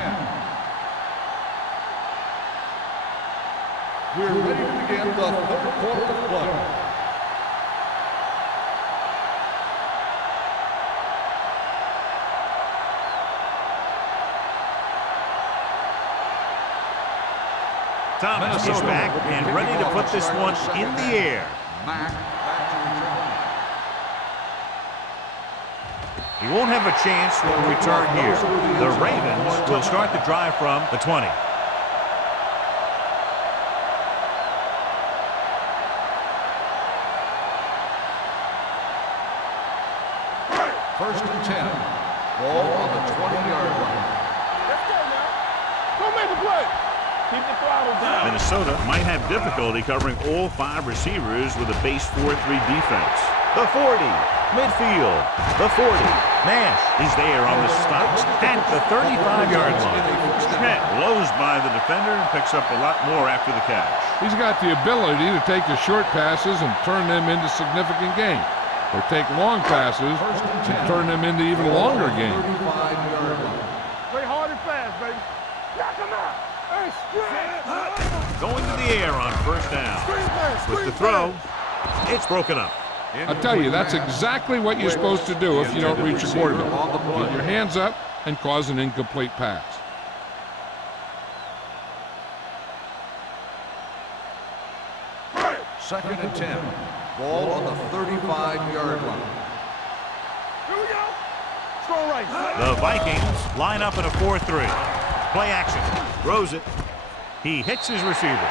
We're ready to begin the third quarter of play. Thomas is back and ready to put this one in the air. He won't have a chance for a return here. The Ravens will start the drive from the 20. First and 10. Ball on the 20-yard line. Let's go now. Don't make a play. Keep the throttle down. Minnesota might have difficulty covering all 5 receivers with a base 4-3 defense. The 40, midfield, the 40. Nash is there on the stop at the 35-yard line. Schmidt blows by the defender and picks up a lot more after the catch. He's got the ability to take the short passes and turn them into significant gains, or take long passes and turn them into even longer games. Play hard and fast, baby. Knock him out. Going to the air on first down. With the throw, it's broken up. I tell you, that's exactly what you're supposed to do if you don't reach your quarterback. Get your hands up and cause an incomplete pass. Second and 10. Ball on the 35-yard line. Here we go. Strong right. The Vikings line up in a 4-3. Play action. Throws it. He hits his receiver.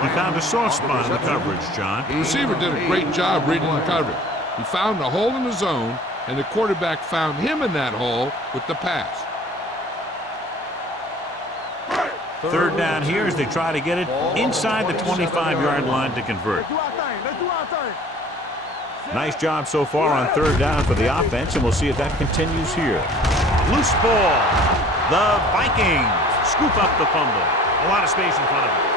He found a soft spot in the coverage, John. The receiver did a great job reading the coverage. He found a hole in the zone, and the quarterback found him in that hole with the pass. Third down here as they try to get it inside the 25-yard line to convert. Let's do our thing. Nice job so far on third down for the offense, and we'll see if that continues here. Loose ball. The Vikings scoop up the fumble. A lot of space in front of him.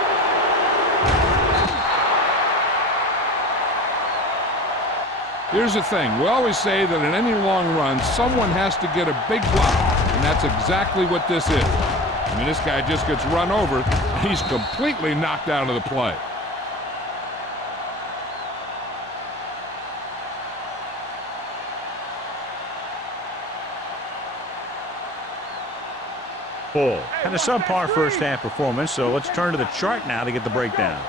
Here's the thing. We always say that in any long run, someone has to get a big block, and that's exactly what this is. I mean, this guy just gets run over. He's completely knocked out of the play. Full. Had a subpar first half performance, so let's turn to the chart now to get the breakdown.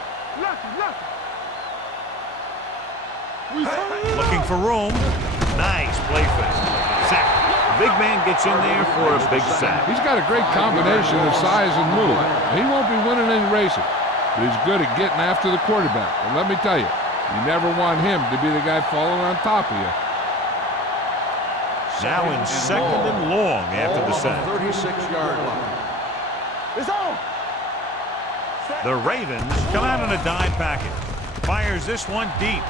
Looking for room. Nice play fake. Sack. Big man gets in there for a big sack. He's got a great combination of size and move. He won't be winning any races, but he's good at getting after the quarterback. And let me tell you, you never want him to be the guy falling on top of you. Now in second and long after the sack. 36-yard line. It's on. The Ravens come out on a dime package. Fires this one deep.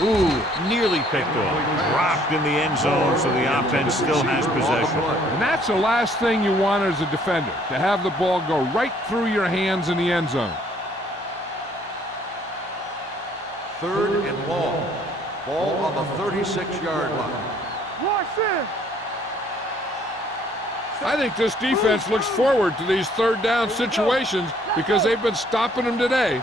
Ooh, nearly picked off. Dropped in the end zone, so the offense still has possession. And that's the last thing you want as a defender, to have the ball go right through your hands in the end zone. Third and long. Ball on the 36-yard line. Watch in. I think this defense looks forward to these third down situations because they've been stopping them today.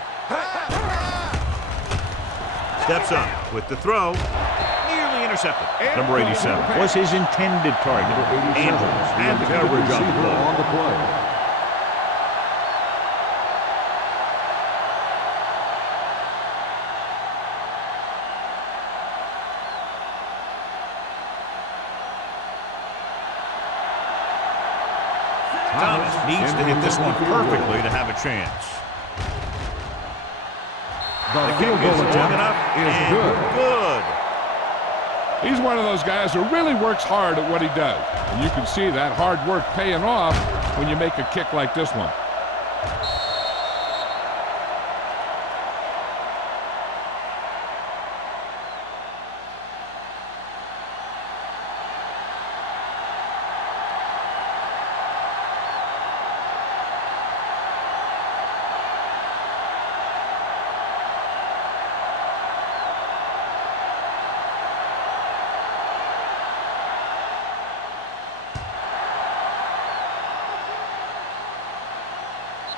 Steps up with the throw. Nearly intercepted. Number 87 was his intended target. Andrews had the coverage on the play. Thomas needs to hit this one perfectly to have a chance. The kick is long enough and good. He's one of those guys who really works hard at what he does. And you can see that hard work paying off when you make a kick like this one.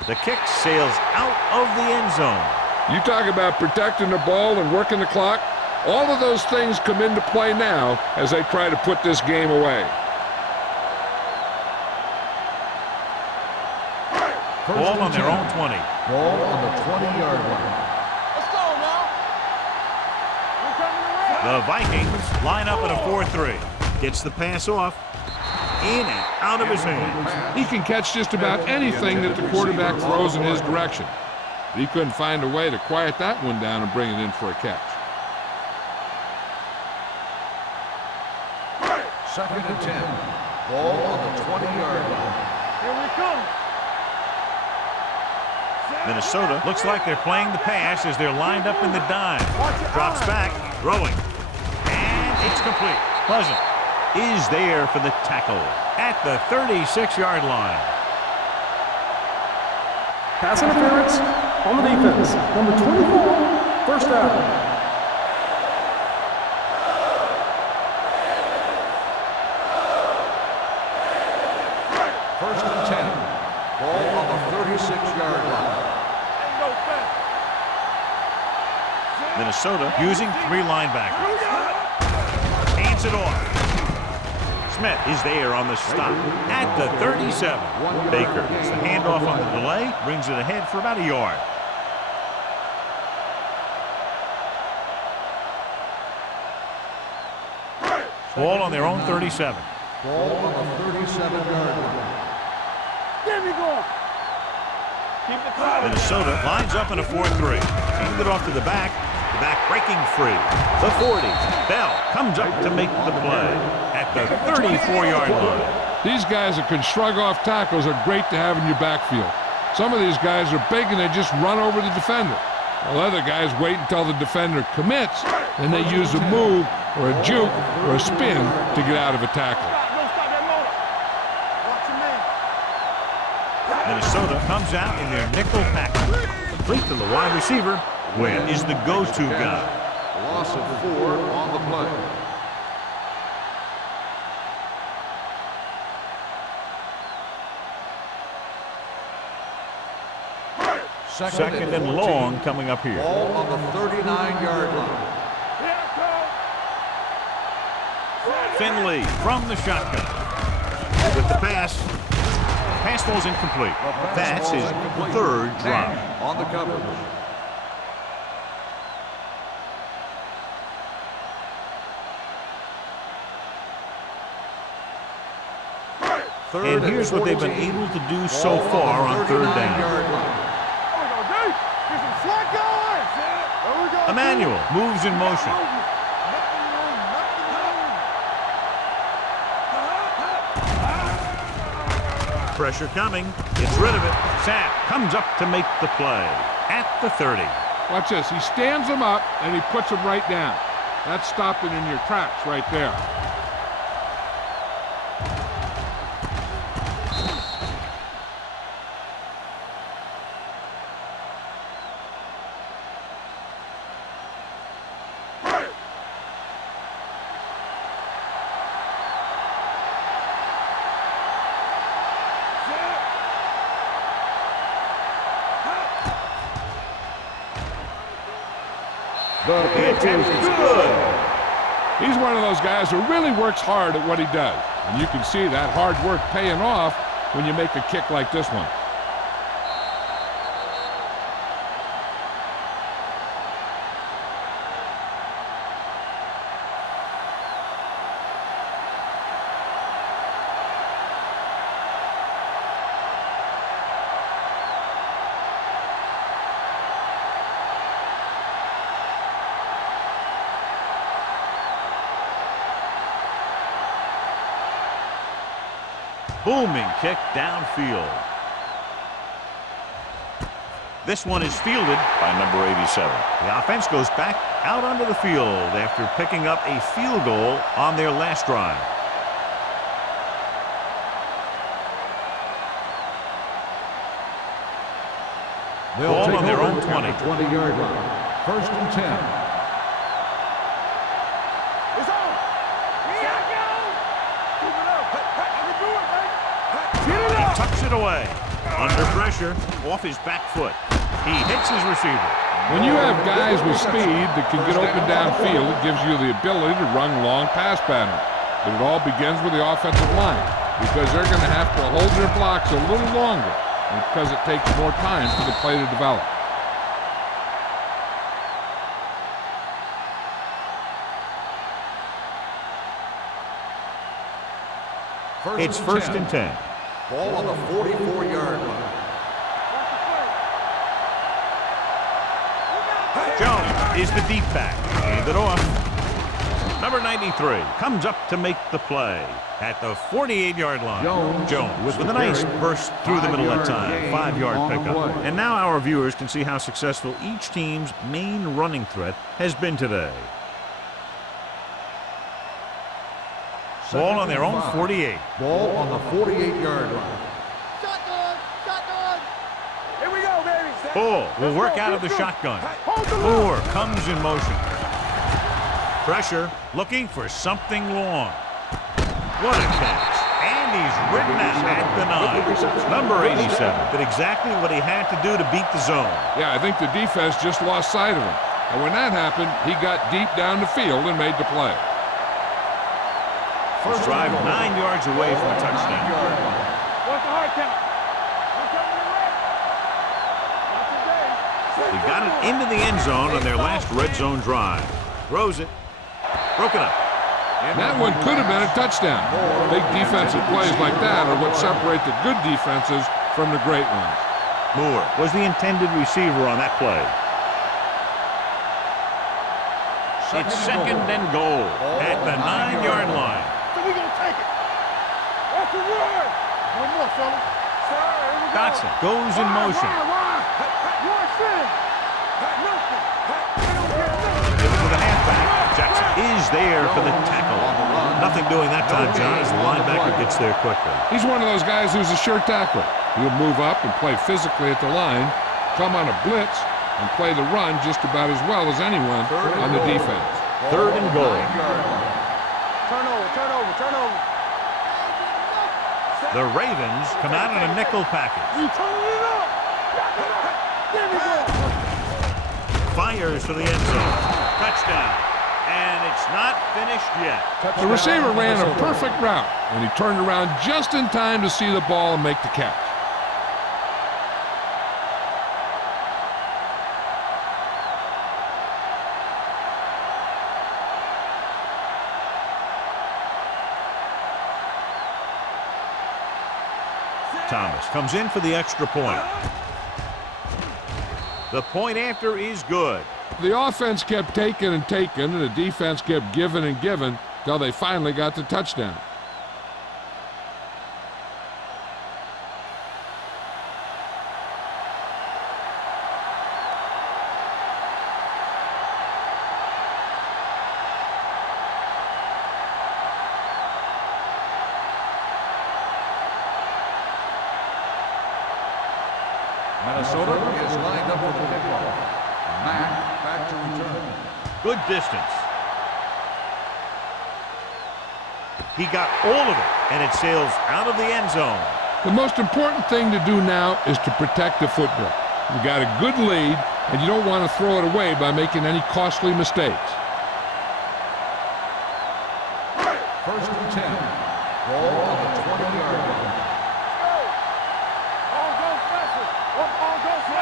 The kick sails out of the end zone. You talk about protecting the ball and working the clock. All of those things come into play now as they try to put this game away. Ball on their own 20. Ball on the 20-yard line. Let's go now. We're coming around. The Vikings line up in a 4-3. Gets the pass off. In and out of his hands. He can catch just about anything that the quarterback throws in his direction. But he couldn't find a way to quiet that one down and bring it in for a catch. 2nd and 10. Ball on the 20-yard line. Here we come. Minnesota looks like they're playing the pass as they're lined up in the dime. Drops back, throwing. And it's complete. Pleasant is there for the tackle at the 36-yard line. Pass interference on the defense. Number 24, first down. First and 10. Ball on the 36-yard line. Ain't no fence. Minnesota using 3 linebackers. Hands it off. Smith is there on the stop at the 37. Baker gets the handoff on the delay, brings it ahead for about a yard. Ball on their own 37. Ball on the 37-yard line. There we go. Keep the crowd. Minnesota lines up in a 4-3. Hand it off to the back. The back breaking free. The 40. Bell comes up to make the play at the 34-yard line. These guys that can shrug off tackles are great to have in your backfield. Some of these guys are big and they just run over the defender. While other guys wait until the defender commits, and they use a move or a juke or a spin to get out of a tackle. Don't stop that motor. Watch your man. Minnesota comes out in their nickel package. Complete to the wide receiver. Wynn is the go-to guy. Loss of 4 on the play. Second and long coming up here. Ball on the 39-yard line. Here it comes. Finley from the shotgun. With the pass. Pass ball's incomplete. That's his 3rd drop. On the coverage. And here's what they've been able to do so far on 3rd down. There we go, D. Get some slack going. There we go. Emmanuel moves in motion. Pressure coming. Gets rid of it. Sapp comes up to make the play at the 30. Watch this. He stands them up and he puts them right down. That's stopping in your tracks right there. The pitch is Good. He's one of those guys who really works hard at what he does. And you can see that hard work paying off when you make a kick like this one. Booming kick downfield. This one is fielded by number 87. The offense goes back out onto the field after picking up a field goal on their last drive. They'll Ball take on their over own 20. at the 20-yard line. 1st and 10. It's on. Here it goes. Keep it up. Hey, I can do it, man. Get it He up. tucks it away. Under pressure, off his back foot. He hits his receiver. When you have guys with speed that can get open downfield, it gives you the ability to run long pass patterns. But it all begins with the offensive line, because they're going to have to hold their blocks a little longer, and because it takes more time for the play to develop. It's first and 10. Ball on the 44-yard line. Jones is the deep back. Hand it off. Number 93 comes up to make the play at the 48-yard line. Jones with a nice burst through the middle that time. 5-yard pickup. And now our viewers can see how successful each team's main running threat has been today. Ball on their own 48. Ball on the 48-yard line. Shotgun. Here we go, baby. Bull will work out of the shotgun. Moore comes in motion. Pressure, looking for something long. What a catch. And he's ridden out at the 9. Number 87 did exactly what he had to do to beat the zone. Yeah, I think the defense just lost sight of him. And when that happened, he got deep down the field and made the play. First drive 9 yards away from a touchdown. What's the hard count? He got it into the end zone on their last red zone drive. Throws it. Broken up. And that one could have been a touchdown. Big defensive plays like that are what separate the good defenses from the great ones. Moore was the intended receiver on that play. It's second and goal at the 9-yard line. So we're going to take it. Watch the run. One more, fella. Dotson goes in motion. Give it to the halfback. Jackson is there for the tackle. Nothing doing that time, John, as the linebacker gets there quickly. He's one of those guys who's a sure tackler. He'll move up and play physically at the line, come on a blitz, and play the run just about as well as anyone on the defense. Third and goal. Turnover. The Ravens come out in a nickel package. You turning it up. Give me that. Fires for the end zone. Touchdown. And it's not finished yet. The receiver ran a perfect route, and he turned around just in time to see the ball and make the catch. Thomas comes in for the extra point. The point after is good. The offense kept taking and taking, and the defense kept giving and giving till they finally got the touchdown. Minnesota is lined up for the kickoff. Mack back to return. Good distance. He got all of it, and it sails out of the end zone. The most important thing to do now is to protect the football. You got a good lead, and you don't want to throw it away by making any costly mistakes. First and 10. Ball on the 20-yard line.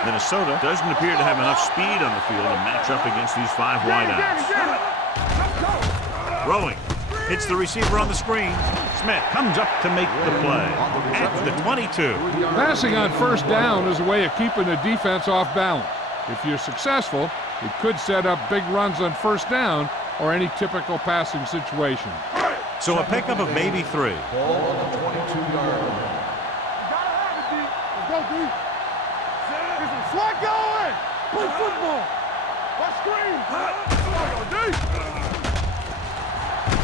Minnesota doesn't appear to have enough speed on the field to match up against these 5 wideouts. Throwing. Hits the receiver on the screen. Smith comes up to make the play at the 22. Passing on first down is a way of keeping the defense off balance. If you're successful, it could set up big runs on first down or any typical passing situation. So a pickup of maybe 3. Ball on the 22-yard line. Let's go, D. Get some swag going. Play football. Watch screen.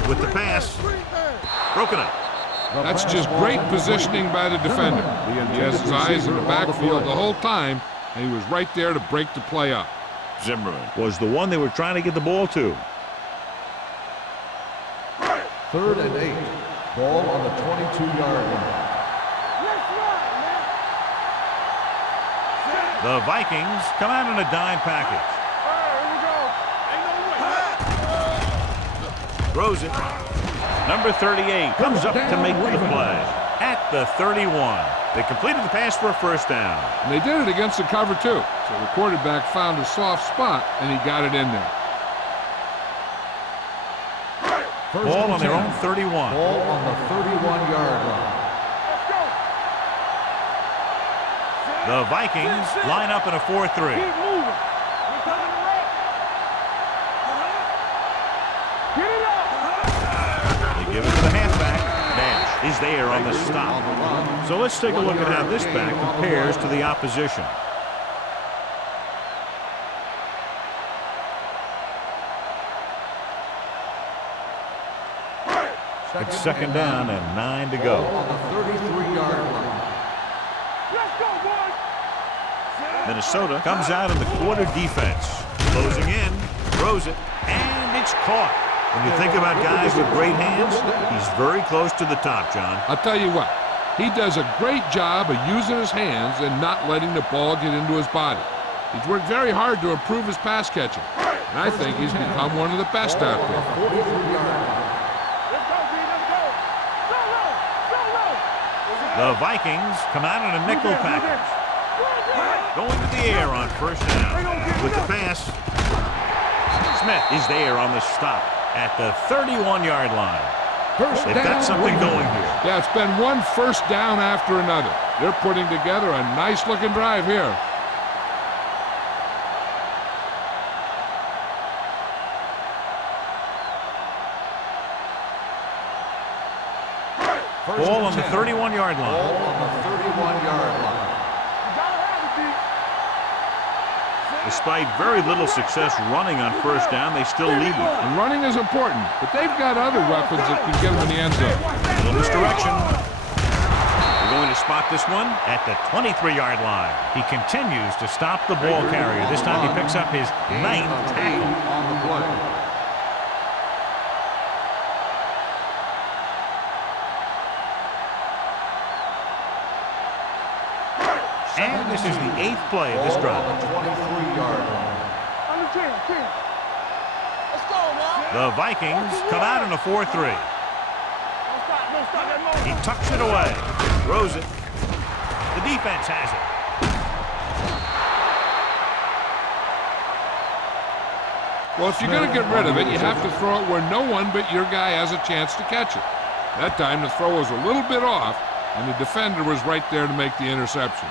With the pass, broken up. That's just great positioning by the defender. He has his eyes in the backfield the whole time, and he was right there to break the play up. Zimmerman was the one they were trying to get the ball to. Third and 8. Ball on the 22-yard line. The Vikings come out in a dime package. Throws it. Number 38 comes up to make the play at the 31. They completed the pass for a first down. And they did it against the cover, too. So the quarterback found a soft spot, and he got it in there. Ball on their own 31. Ball on the 31-yard line. The Vikings line up in a 4-3. They give it to the halfback. Nash is there on the stop. So let's take a look at how this back compares to the opposition. It's second down and 9 to go. On the 33-yard line. Minnesota comes out in the quarter defense. Closing in, throws it, and it's caught. When you think about guys with great hands, he's very close to the top, John. I'll tell you what, he does a great job of using his hands and not letting the ball get into his body. He's worked very hard to improve his pass catching, and I think he's become one of the best out there. The Vikings come out in a nickel package. Going to the air on first down. With the pass, Smith is there on the stop at the 31-yard line. They've got something going here. Yeah, it's been one first down after another. They're putting together a nice-looking drive here. Ball on the 31-yard line. Ball on the 31-yard line. Despite very little success running on first down, they still lead. And running is important, but they've got other weapons that can get them in the end zone. Little misdirection. They're going to spot this one at the 23-yard line. He continues to stop the ball carrier. This time he picks up his 9th tackle on the play. And this is the 8th play of this drive. On the 23-yard line. The Vikings come out in a 4-3. He tucks it away, throws it. The defense has it. Well, if you're going to get rid of it, you have to throw it where no one but your guy has a chance to catch it. That time the throw was a little bit off, and the defender was right there to make the interception.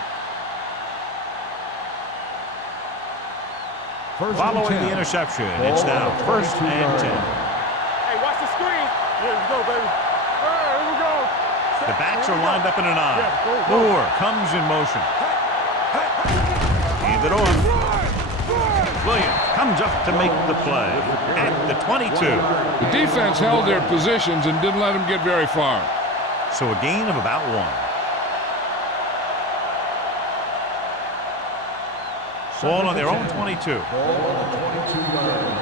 Following the interception, it's now first and 10. Hey, watch the screen. Here we go, baby. Here we go. The backs are lined up in an I. Moore comes in motion. Hand it off. Williams comes up to make the play at the 22. The defense held their positions and didn't let them get very far. So a gain of about 1. Ball on their own 22. Ball on the 22-yard line.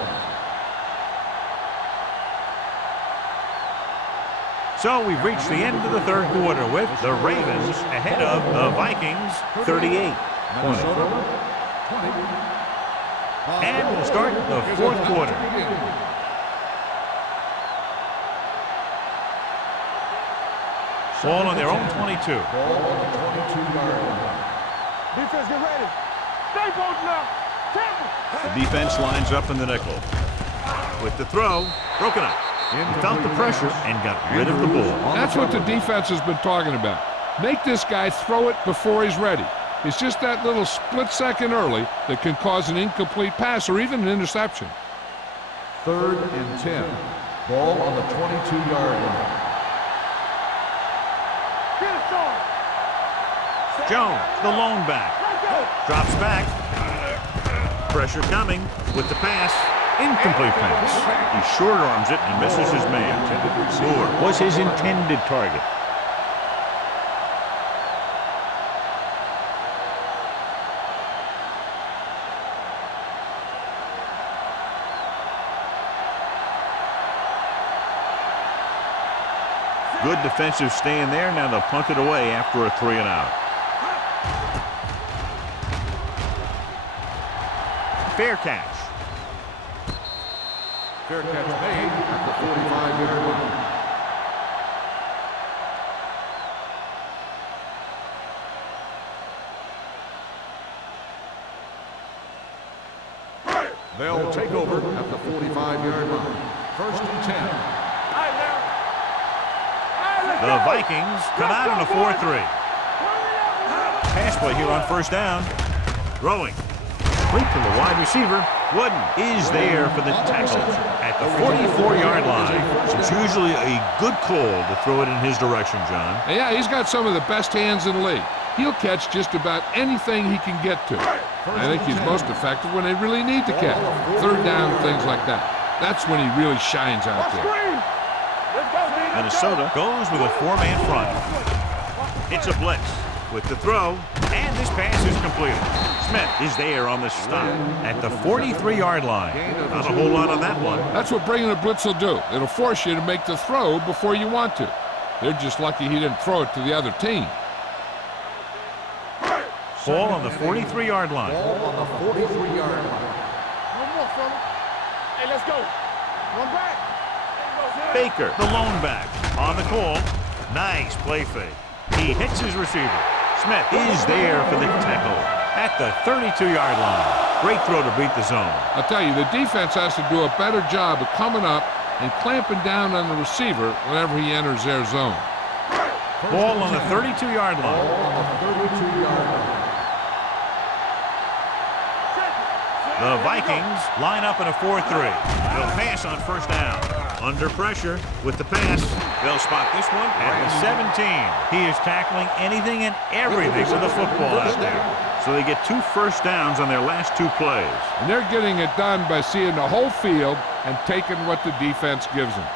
So we've reached the end of the third quarter with the Ravens ahead of the Vikings 38-20. And we'll start the fourth quarter. Ball on their own 22. Ball on the 22-yard line. Defense, get ready. Stay both now. The defense lines up in the nickel. With the throw, broken up. He felt the pressure and got rid of the ball. That's what the defense has been talking about. Make this guy throw it before he's ready. It's just that little split second early that can cause an incomplete pass or even an interception. 3rd and 10. Ball on the 22-yard line. Jones, the lone back. Drops back. Pressure coming with the pass. Incomplete pass. He short arms it and misses his man. Moore was his intended target. Good defensive stand there. Now they'll punt it away after a 3-and-out. fair catch. Fair catch made at the 45-yard line. They'll take over at the 45-yard line. First and 10. The Vikings come out on a 4-3. Pass play here on first down. Throwing. Complete to the wide receiver. Wooden is there for the tackle at the 44-yard line. It's usually a good call to throw it in his direction, John. Yeah, he's got some of the best hands in the league. He'll catch just about anything he can get to. I think he's most effective when they really need to catch. Third down, things like that. That's when he really shines out there. Minnesota goes with a four-man front. It's a blitz with the throw, and this pass is completed. Smith is there on the stop at the 43-yard line. Not a whole lot on that one. That's what bringing a blitz will do. It'll force you to make the throw before you want to. They're just lucky he didn't throw it to the other team. Ball on the 43-yard line. Ball on the 43-yard line. One more, fella. Hey, let's go. One back. Baker, the lone back, on the call. Nice play fake. He hits his receiver. Smith is there for the tackle at the 32-yard line. Great throw to beat the zone. I'll tell you, the defense has to do a better job of coming up and clamping down on the receiver whenever he enters their zone. Ball on the 32-yard line. Ball on the 32-yard line. The Vikings line up in a 4-3. They'll pass on first down. Under pressure with the pass. They'll spot this one at the 17. He is tackling anything and everything with the football out there. So they get 2 first downs on their last 2 plays. And they're getting it done by seeing the whole field and taking what the defense gives them.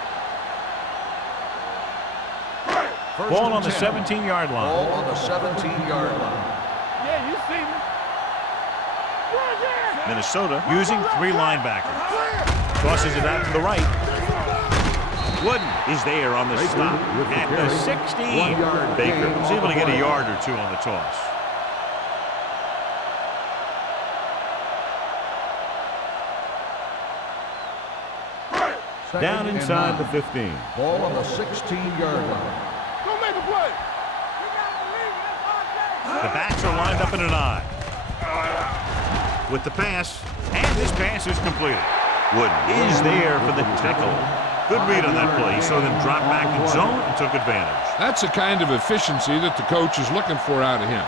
Ball on the 17-yard line. Ball on the 17-yard line. Yeah, you see me. Minnesota using 3 linebackers. Tosses it out to the right. Wooden is there on the stop at the 16. Baker was able to get a yard or 2 on the toss. Down inside the 15. Ball on the 16-yard line. Go make a play. The backs are lined up in an I. With the pass, and this pass is completed. Wooden is there for the tackle. Good read on that play. He saw them drop back in zone and took advantage. That's the kind of efficiency that the coach is looking for out of him.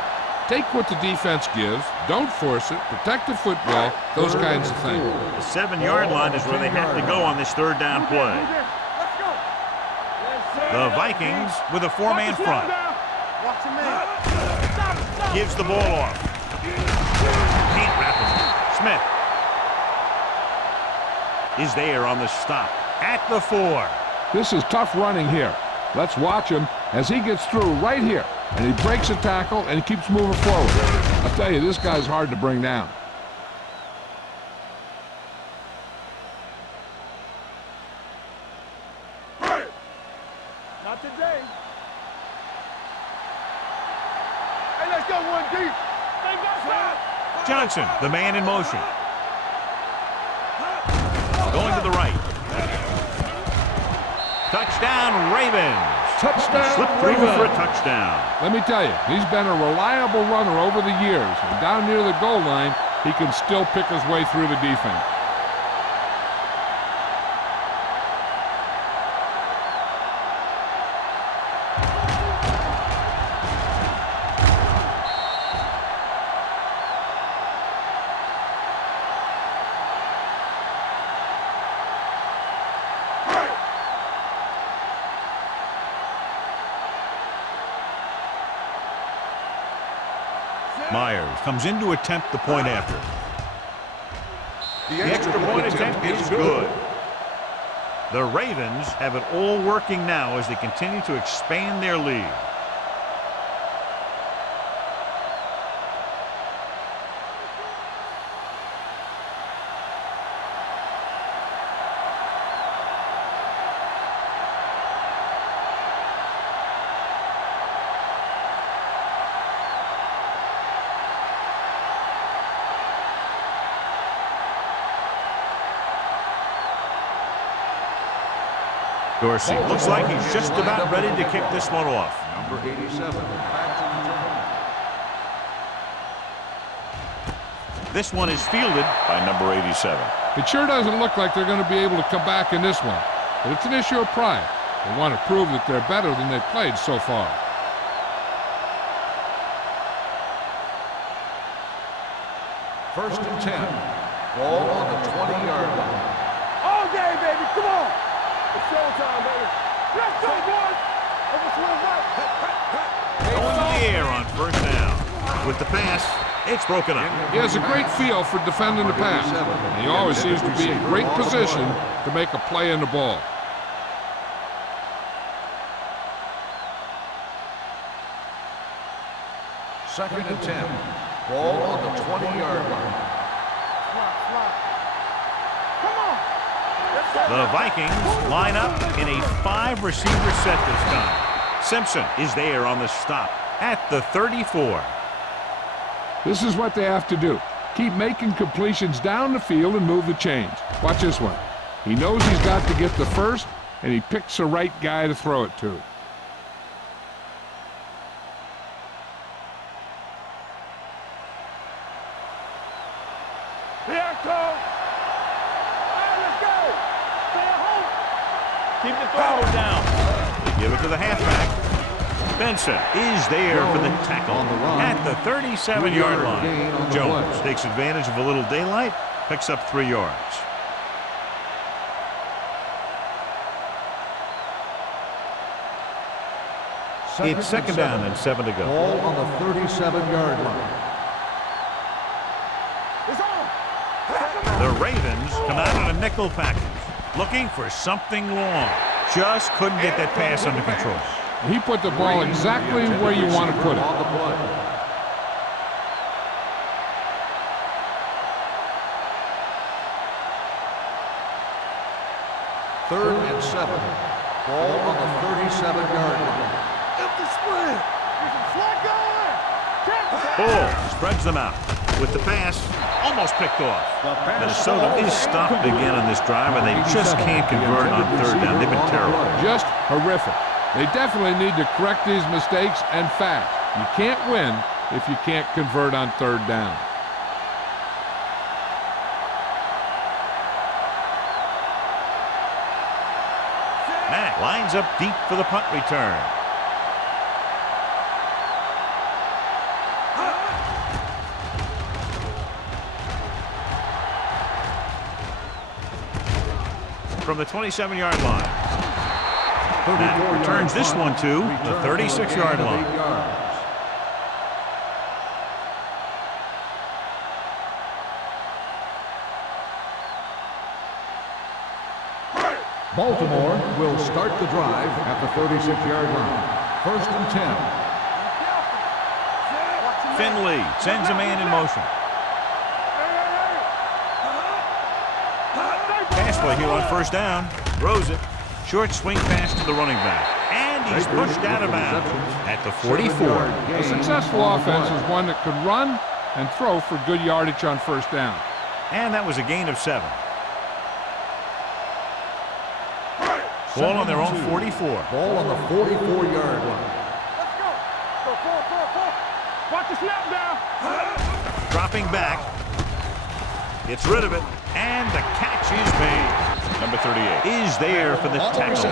Take what the defense gives, don't force it, protect the football, those kinds of things. The 7-yard line is where they have to go on this third down play. The Vikings with a 4-man front. Watch him in. Gives the ball off. Can't wrap him. Smith is there on the stop at the 4. This is tough running here. Let's watch him as he gets through right here. And he breaks a tackle and he keeps moving forward. I'll tell you, this guy's hard to bring down. Not today. Hey, let's go one deep. They got shot. Johnson, the man in motion. Going to the right. Touchdown, Ravens. Touchdown, Slipped through Ravens. for a touchdown. Let me tell you, he's been a reliable runner over the years. And down near the goal line, he can still pick his way through the defense. Myers comes in to attempt the point after. The extra point attempt is good. The Ravens have it all working now as they continue to expand their lead. Dorsey looks like he's just about ready to kick this one off. Number 87, Paxton. This one is fielded by number 87. It sure doesn't look like they're going to be able to come back in this one, but it's an issue of pride. They want to prove that they're better than they've played so far. First and 10. Ball on the 20-yard line. All day, baby. Come on. It's showtime, baby. Let's go, boys. Going to the air on first down. With the pass, it's broken up. He has a great feel for defending the pass, and he always seems to be in great position to make a play in the ball. Second and 10. Ball on the 20-yard line. Come on. The Vikings line up in a 5-receiver set this time. Simpson is there on the stop at the 34. This is what they have to do. Keep making completions down the field and move the chains. Watch this one. He knows he's got to get the first, and he picks the right guy to throw it to. Here it comes. All right, let's go. Stay at home. Keep the throw down. They give it to the halfback. Benson is there for the tackle at the 37-yard line. Jones takes advantage of a little daylight, picks up 3 yards. It's second down and 7 to go. Ball on the 37-yard line. It's on. The Ravens come out in a nickel package, looking for something long. Just couldn't get that pass under control. He put the ball exactly where you want to put it. On the play. Third and 7. Ball on the 37-yard line. Empty split. There's a flag going. Bull spreads them out with the pass, almost picked off. Minnesota is stopped again on this drive, and they just can't convert on third down. They've been terrible. Just horrific. They definitely need to correct these mistakes and fast. You can't win if you can't convert on third down. Matt lines up deep for the punt return. From the 27-yard line. Matt returns this one to the 36-yard line. Baltimore will start the drive at the 36-yard line. First and 10. Finley sends a man in motion. Pass play here on first down. Throws it. Short swing pass to the running back. And he's pushed out of bounds at the 44. A successful offense is one that could run and throw for good yardage on first down. And that was a gain of 7. Ball on their own 44. Ball on the 44-yard line. Let's go. Go forward. Watch the snap down. Dropping back. Gets rid of it. And the catch is made. Number 38 is there for the tackle.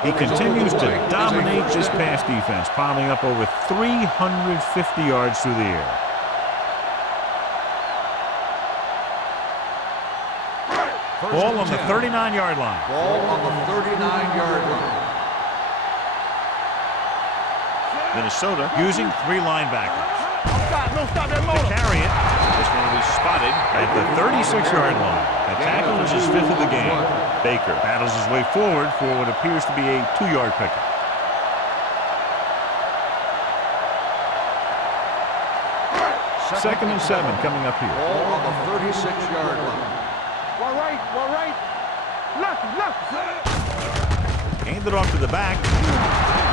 He continues to dominate this pass defense, piling up over 350 yards through the air. Ball on the 39-yard line. Ball on the 39-yard line. Minnesota using 3 linebackers. Don't stop that To motor. carry it, this one will be spotted at the 36-yard line. The tackle is his 5th of the game. Baker battles his way forward for what appears to be a 2-yard pickup. Second and 7 coming up here. Ball on the 36-yard line. One right. Left. Hand it off to the back.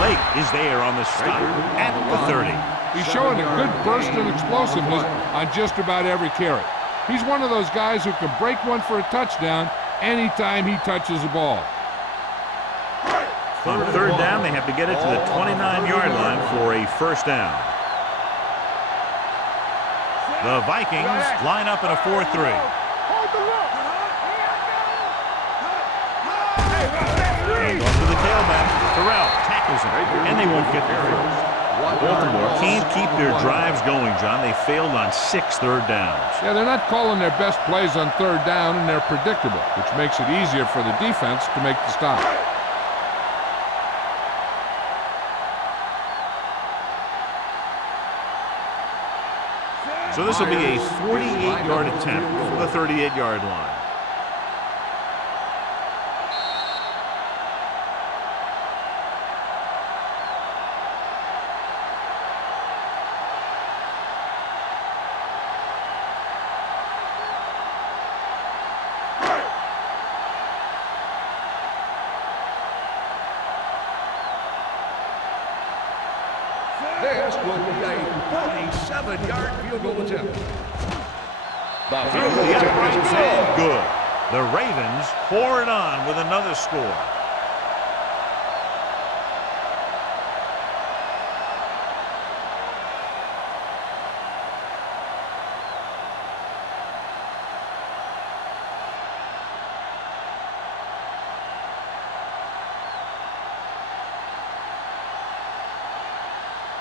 Lake is there on the stop at the 30. He's showing a good burst and explosiveness on just about every carry. He's one of those guys who can break one for a touchdown anytime he touches the ball. On third down, they have to get it to the 29-yard line for a first down. The Vikings line up in a 4-3. Hold the look. And off to the tailback. Terrell tackles him, and they won't get there first. Baltimore can't keep their drives going, John. They failed on 6 third downs. Yeah, they're not calling their best plays on third down, and they're predictable, which makes it easier for the defense to make the stop. So this will be a 48-yard attempt from the 38-yard line. This will be a 47-yard field goal attempt. The field goal The attempt uprights is and good. good. The Ravens pour it on with another score.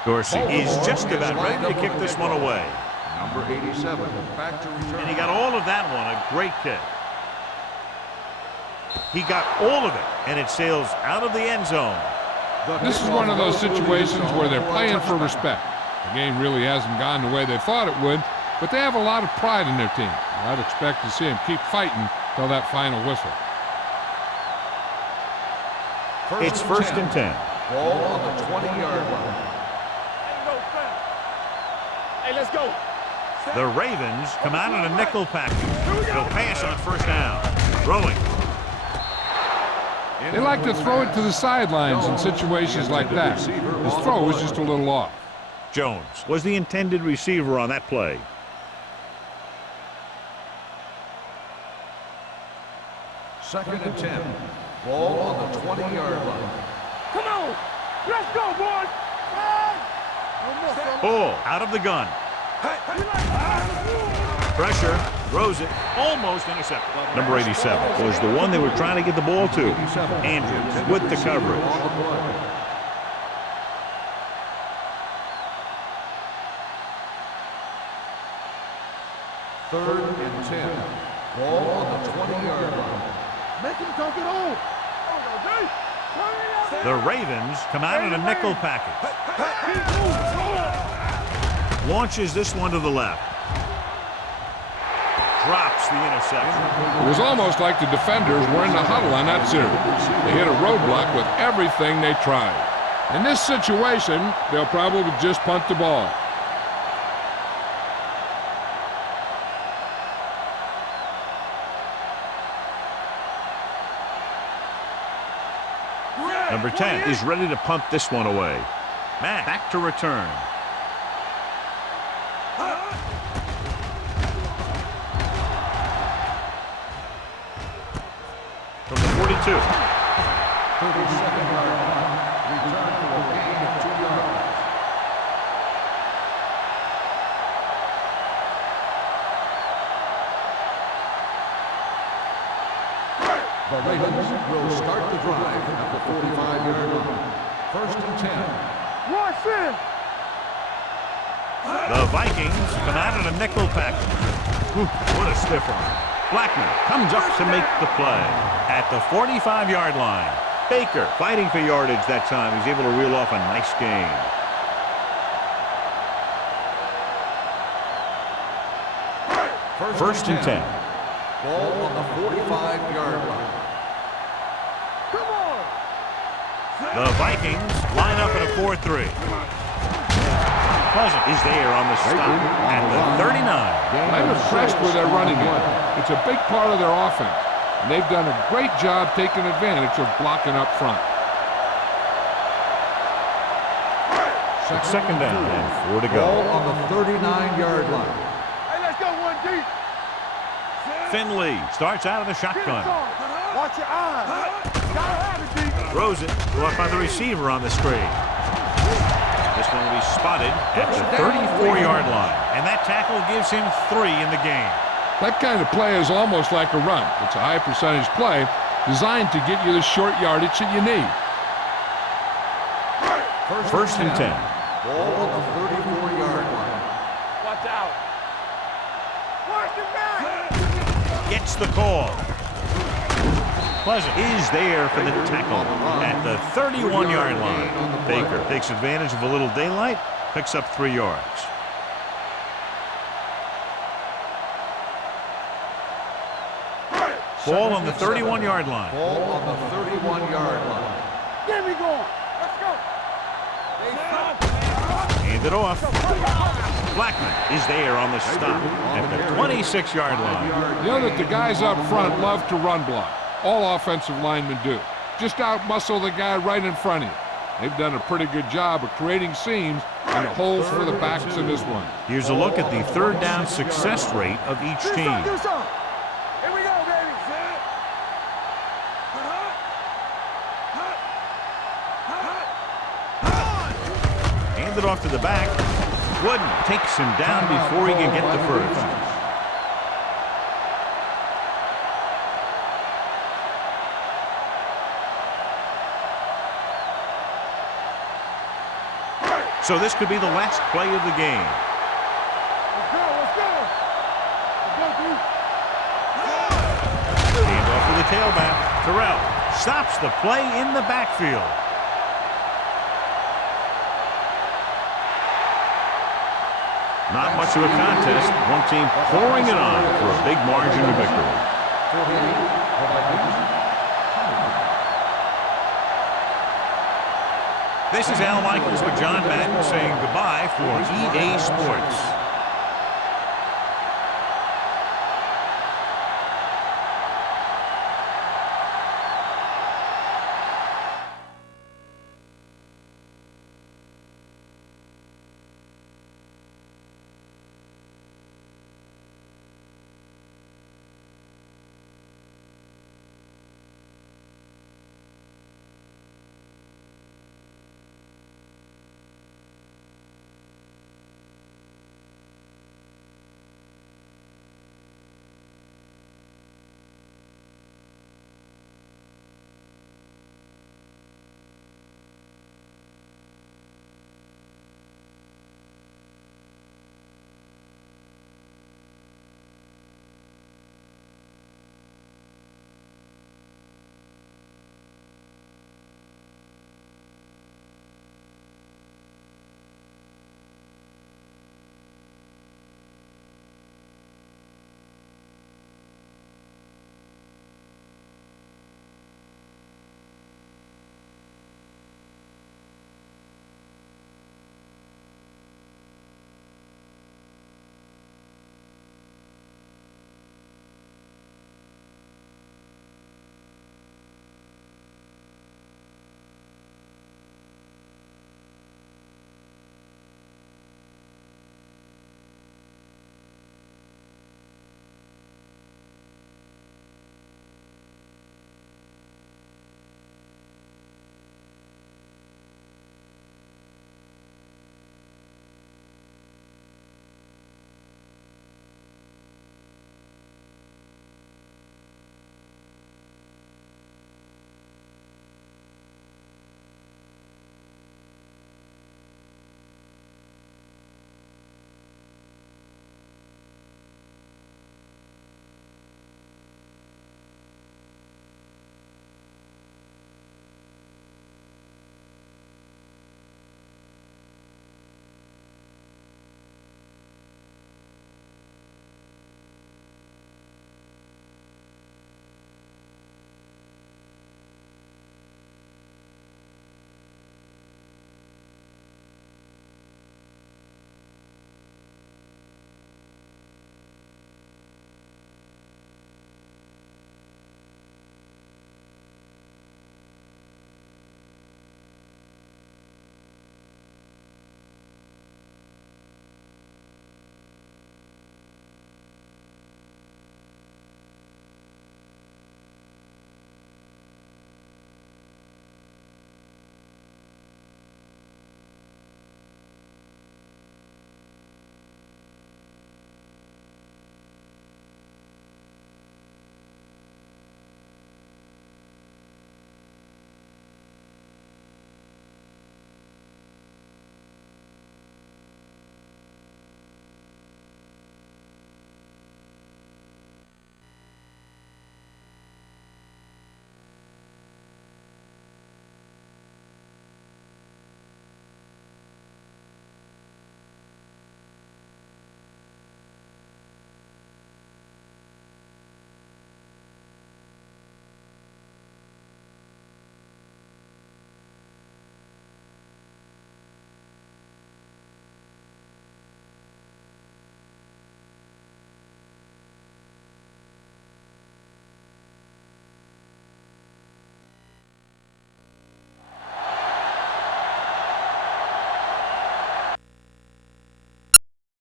Dorsey is just about ready to kick this one away. Number 87, back to return. And he got all of that one, a great kick. He got all of it, and it sails out of the end zone. This is one of those situations where they're playing for respect. The game really hasn't gone the way they thought it would, but they have a lot of pride in their team. I'd expect to see them keep fighting till that final whistle. It's first and 10. Ball on the 20-yard line. Hey, let's go. The Ravens come out in a nickel package. They'll pass on first down. Throwing. They like to throw it to the sidelines in situations like that. His throw was just a little off. Jones was the intended receiver on that play. Second and 10. Ball on the 20-yard line. Come on. Let's go, boys. Ball out of the gun. Pressure. Throws it. Almost intercepted. Number 87 was the one they were trying to get the ball to. Andrews with the coverage. Third and 10. Ball on the 20-yard line. Make him come get on. The Ravens come out in a nickel package. Launches this one to the left. Drops the interception. It was almost like the defenders were in the huddle on that series. They hit a roadblock with everything they tried. In this situation, they'll probably just punt the ball. Number 10 is ready to punt this one away. Matt back to return. From the 42. 32nd-yard line. Return for a gain of 2 yards. The Ravens will start the drive at the 45-yard line. First and 10. Watch it. The Vikings come out in a nickel package. What a stiff one. Blackman comes up to make the play at the 45-yard line. Baker fighting for yardage that time. He's able to reel off a nice gain. First and 10. Ball on the 45-yard line. Come on. The Vikings line up in a 4-3. Pleasant is there on the stop at the 39. I'm impressed with their running game. It's a big part of their offense, and they've done a great job taking advantage of blocking up front. Second down and 4 to Ball go. on the 39-yard line. Hey, let's go one deep. Finley starts out of the Get shotgun. some. Watch your eyes. Gotta have it, deep. Throws it. Caught by the receiver on the screen. This one will be spotted at the 34-yard line. And that tackle gives him 3 in the game. That kind of play is almost like a run. It's a high percentage play designed to get you the short yardage that you need. First and 10. Ball on the 34-yard line. Watch out. Watch it back. Gets the call. Pleasant is there for the tackle at the 31-yard line. Baker takes advantage of a little daylight, picks up 3 yards. Ball on the 31-yard line. Ball on the 31-yard line. Get me going. Let's go. Hand it off. Blackman is there on the stop at the 26-yard line. You know that the guys up front love to run block. All offensive linemen do. Just out-muscle the guy right in front of you. They've done a pretty good job of creating seams and holes for the backs in this one. Here's a look at the third down success rate of each team. Do something. Here we go, baby. Hand it off to the back. Wooden takes him down before he can get the first. So this could be the last play of the game. Let's go. Let's go. Let's go, dude. Hand off to the tailback. Terrell stops the play in the backfield. Not much of a contest. One team pouring it on for a big margin of victory. This is Al Michaels with John Madden saying goodbye for EA Sports.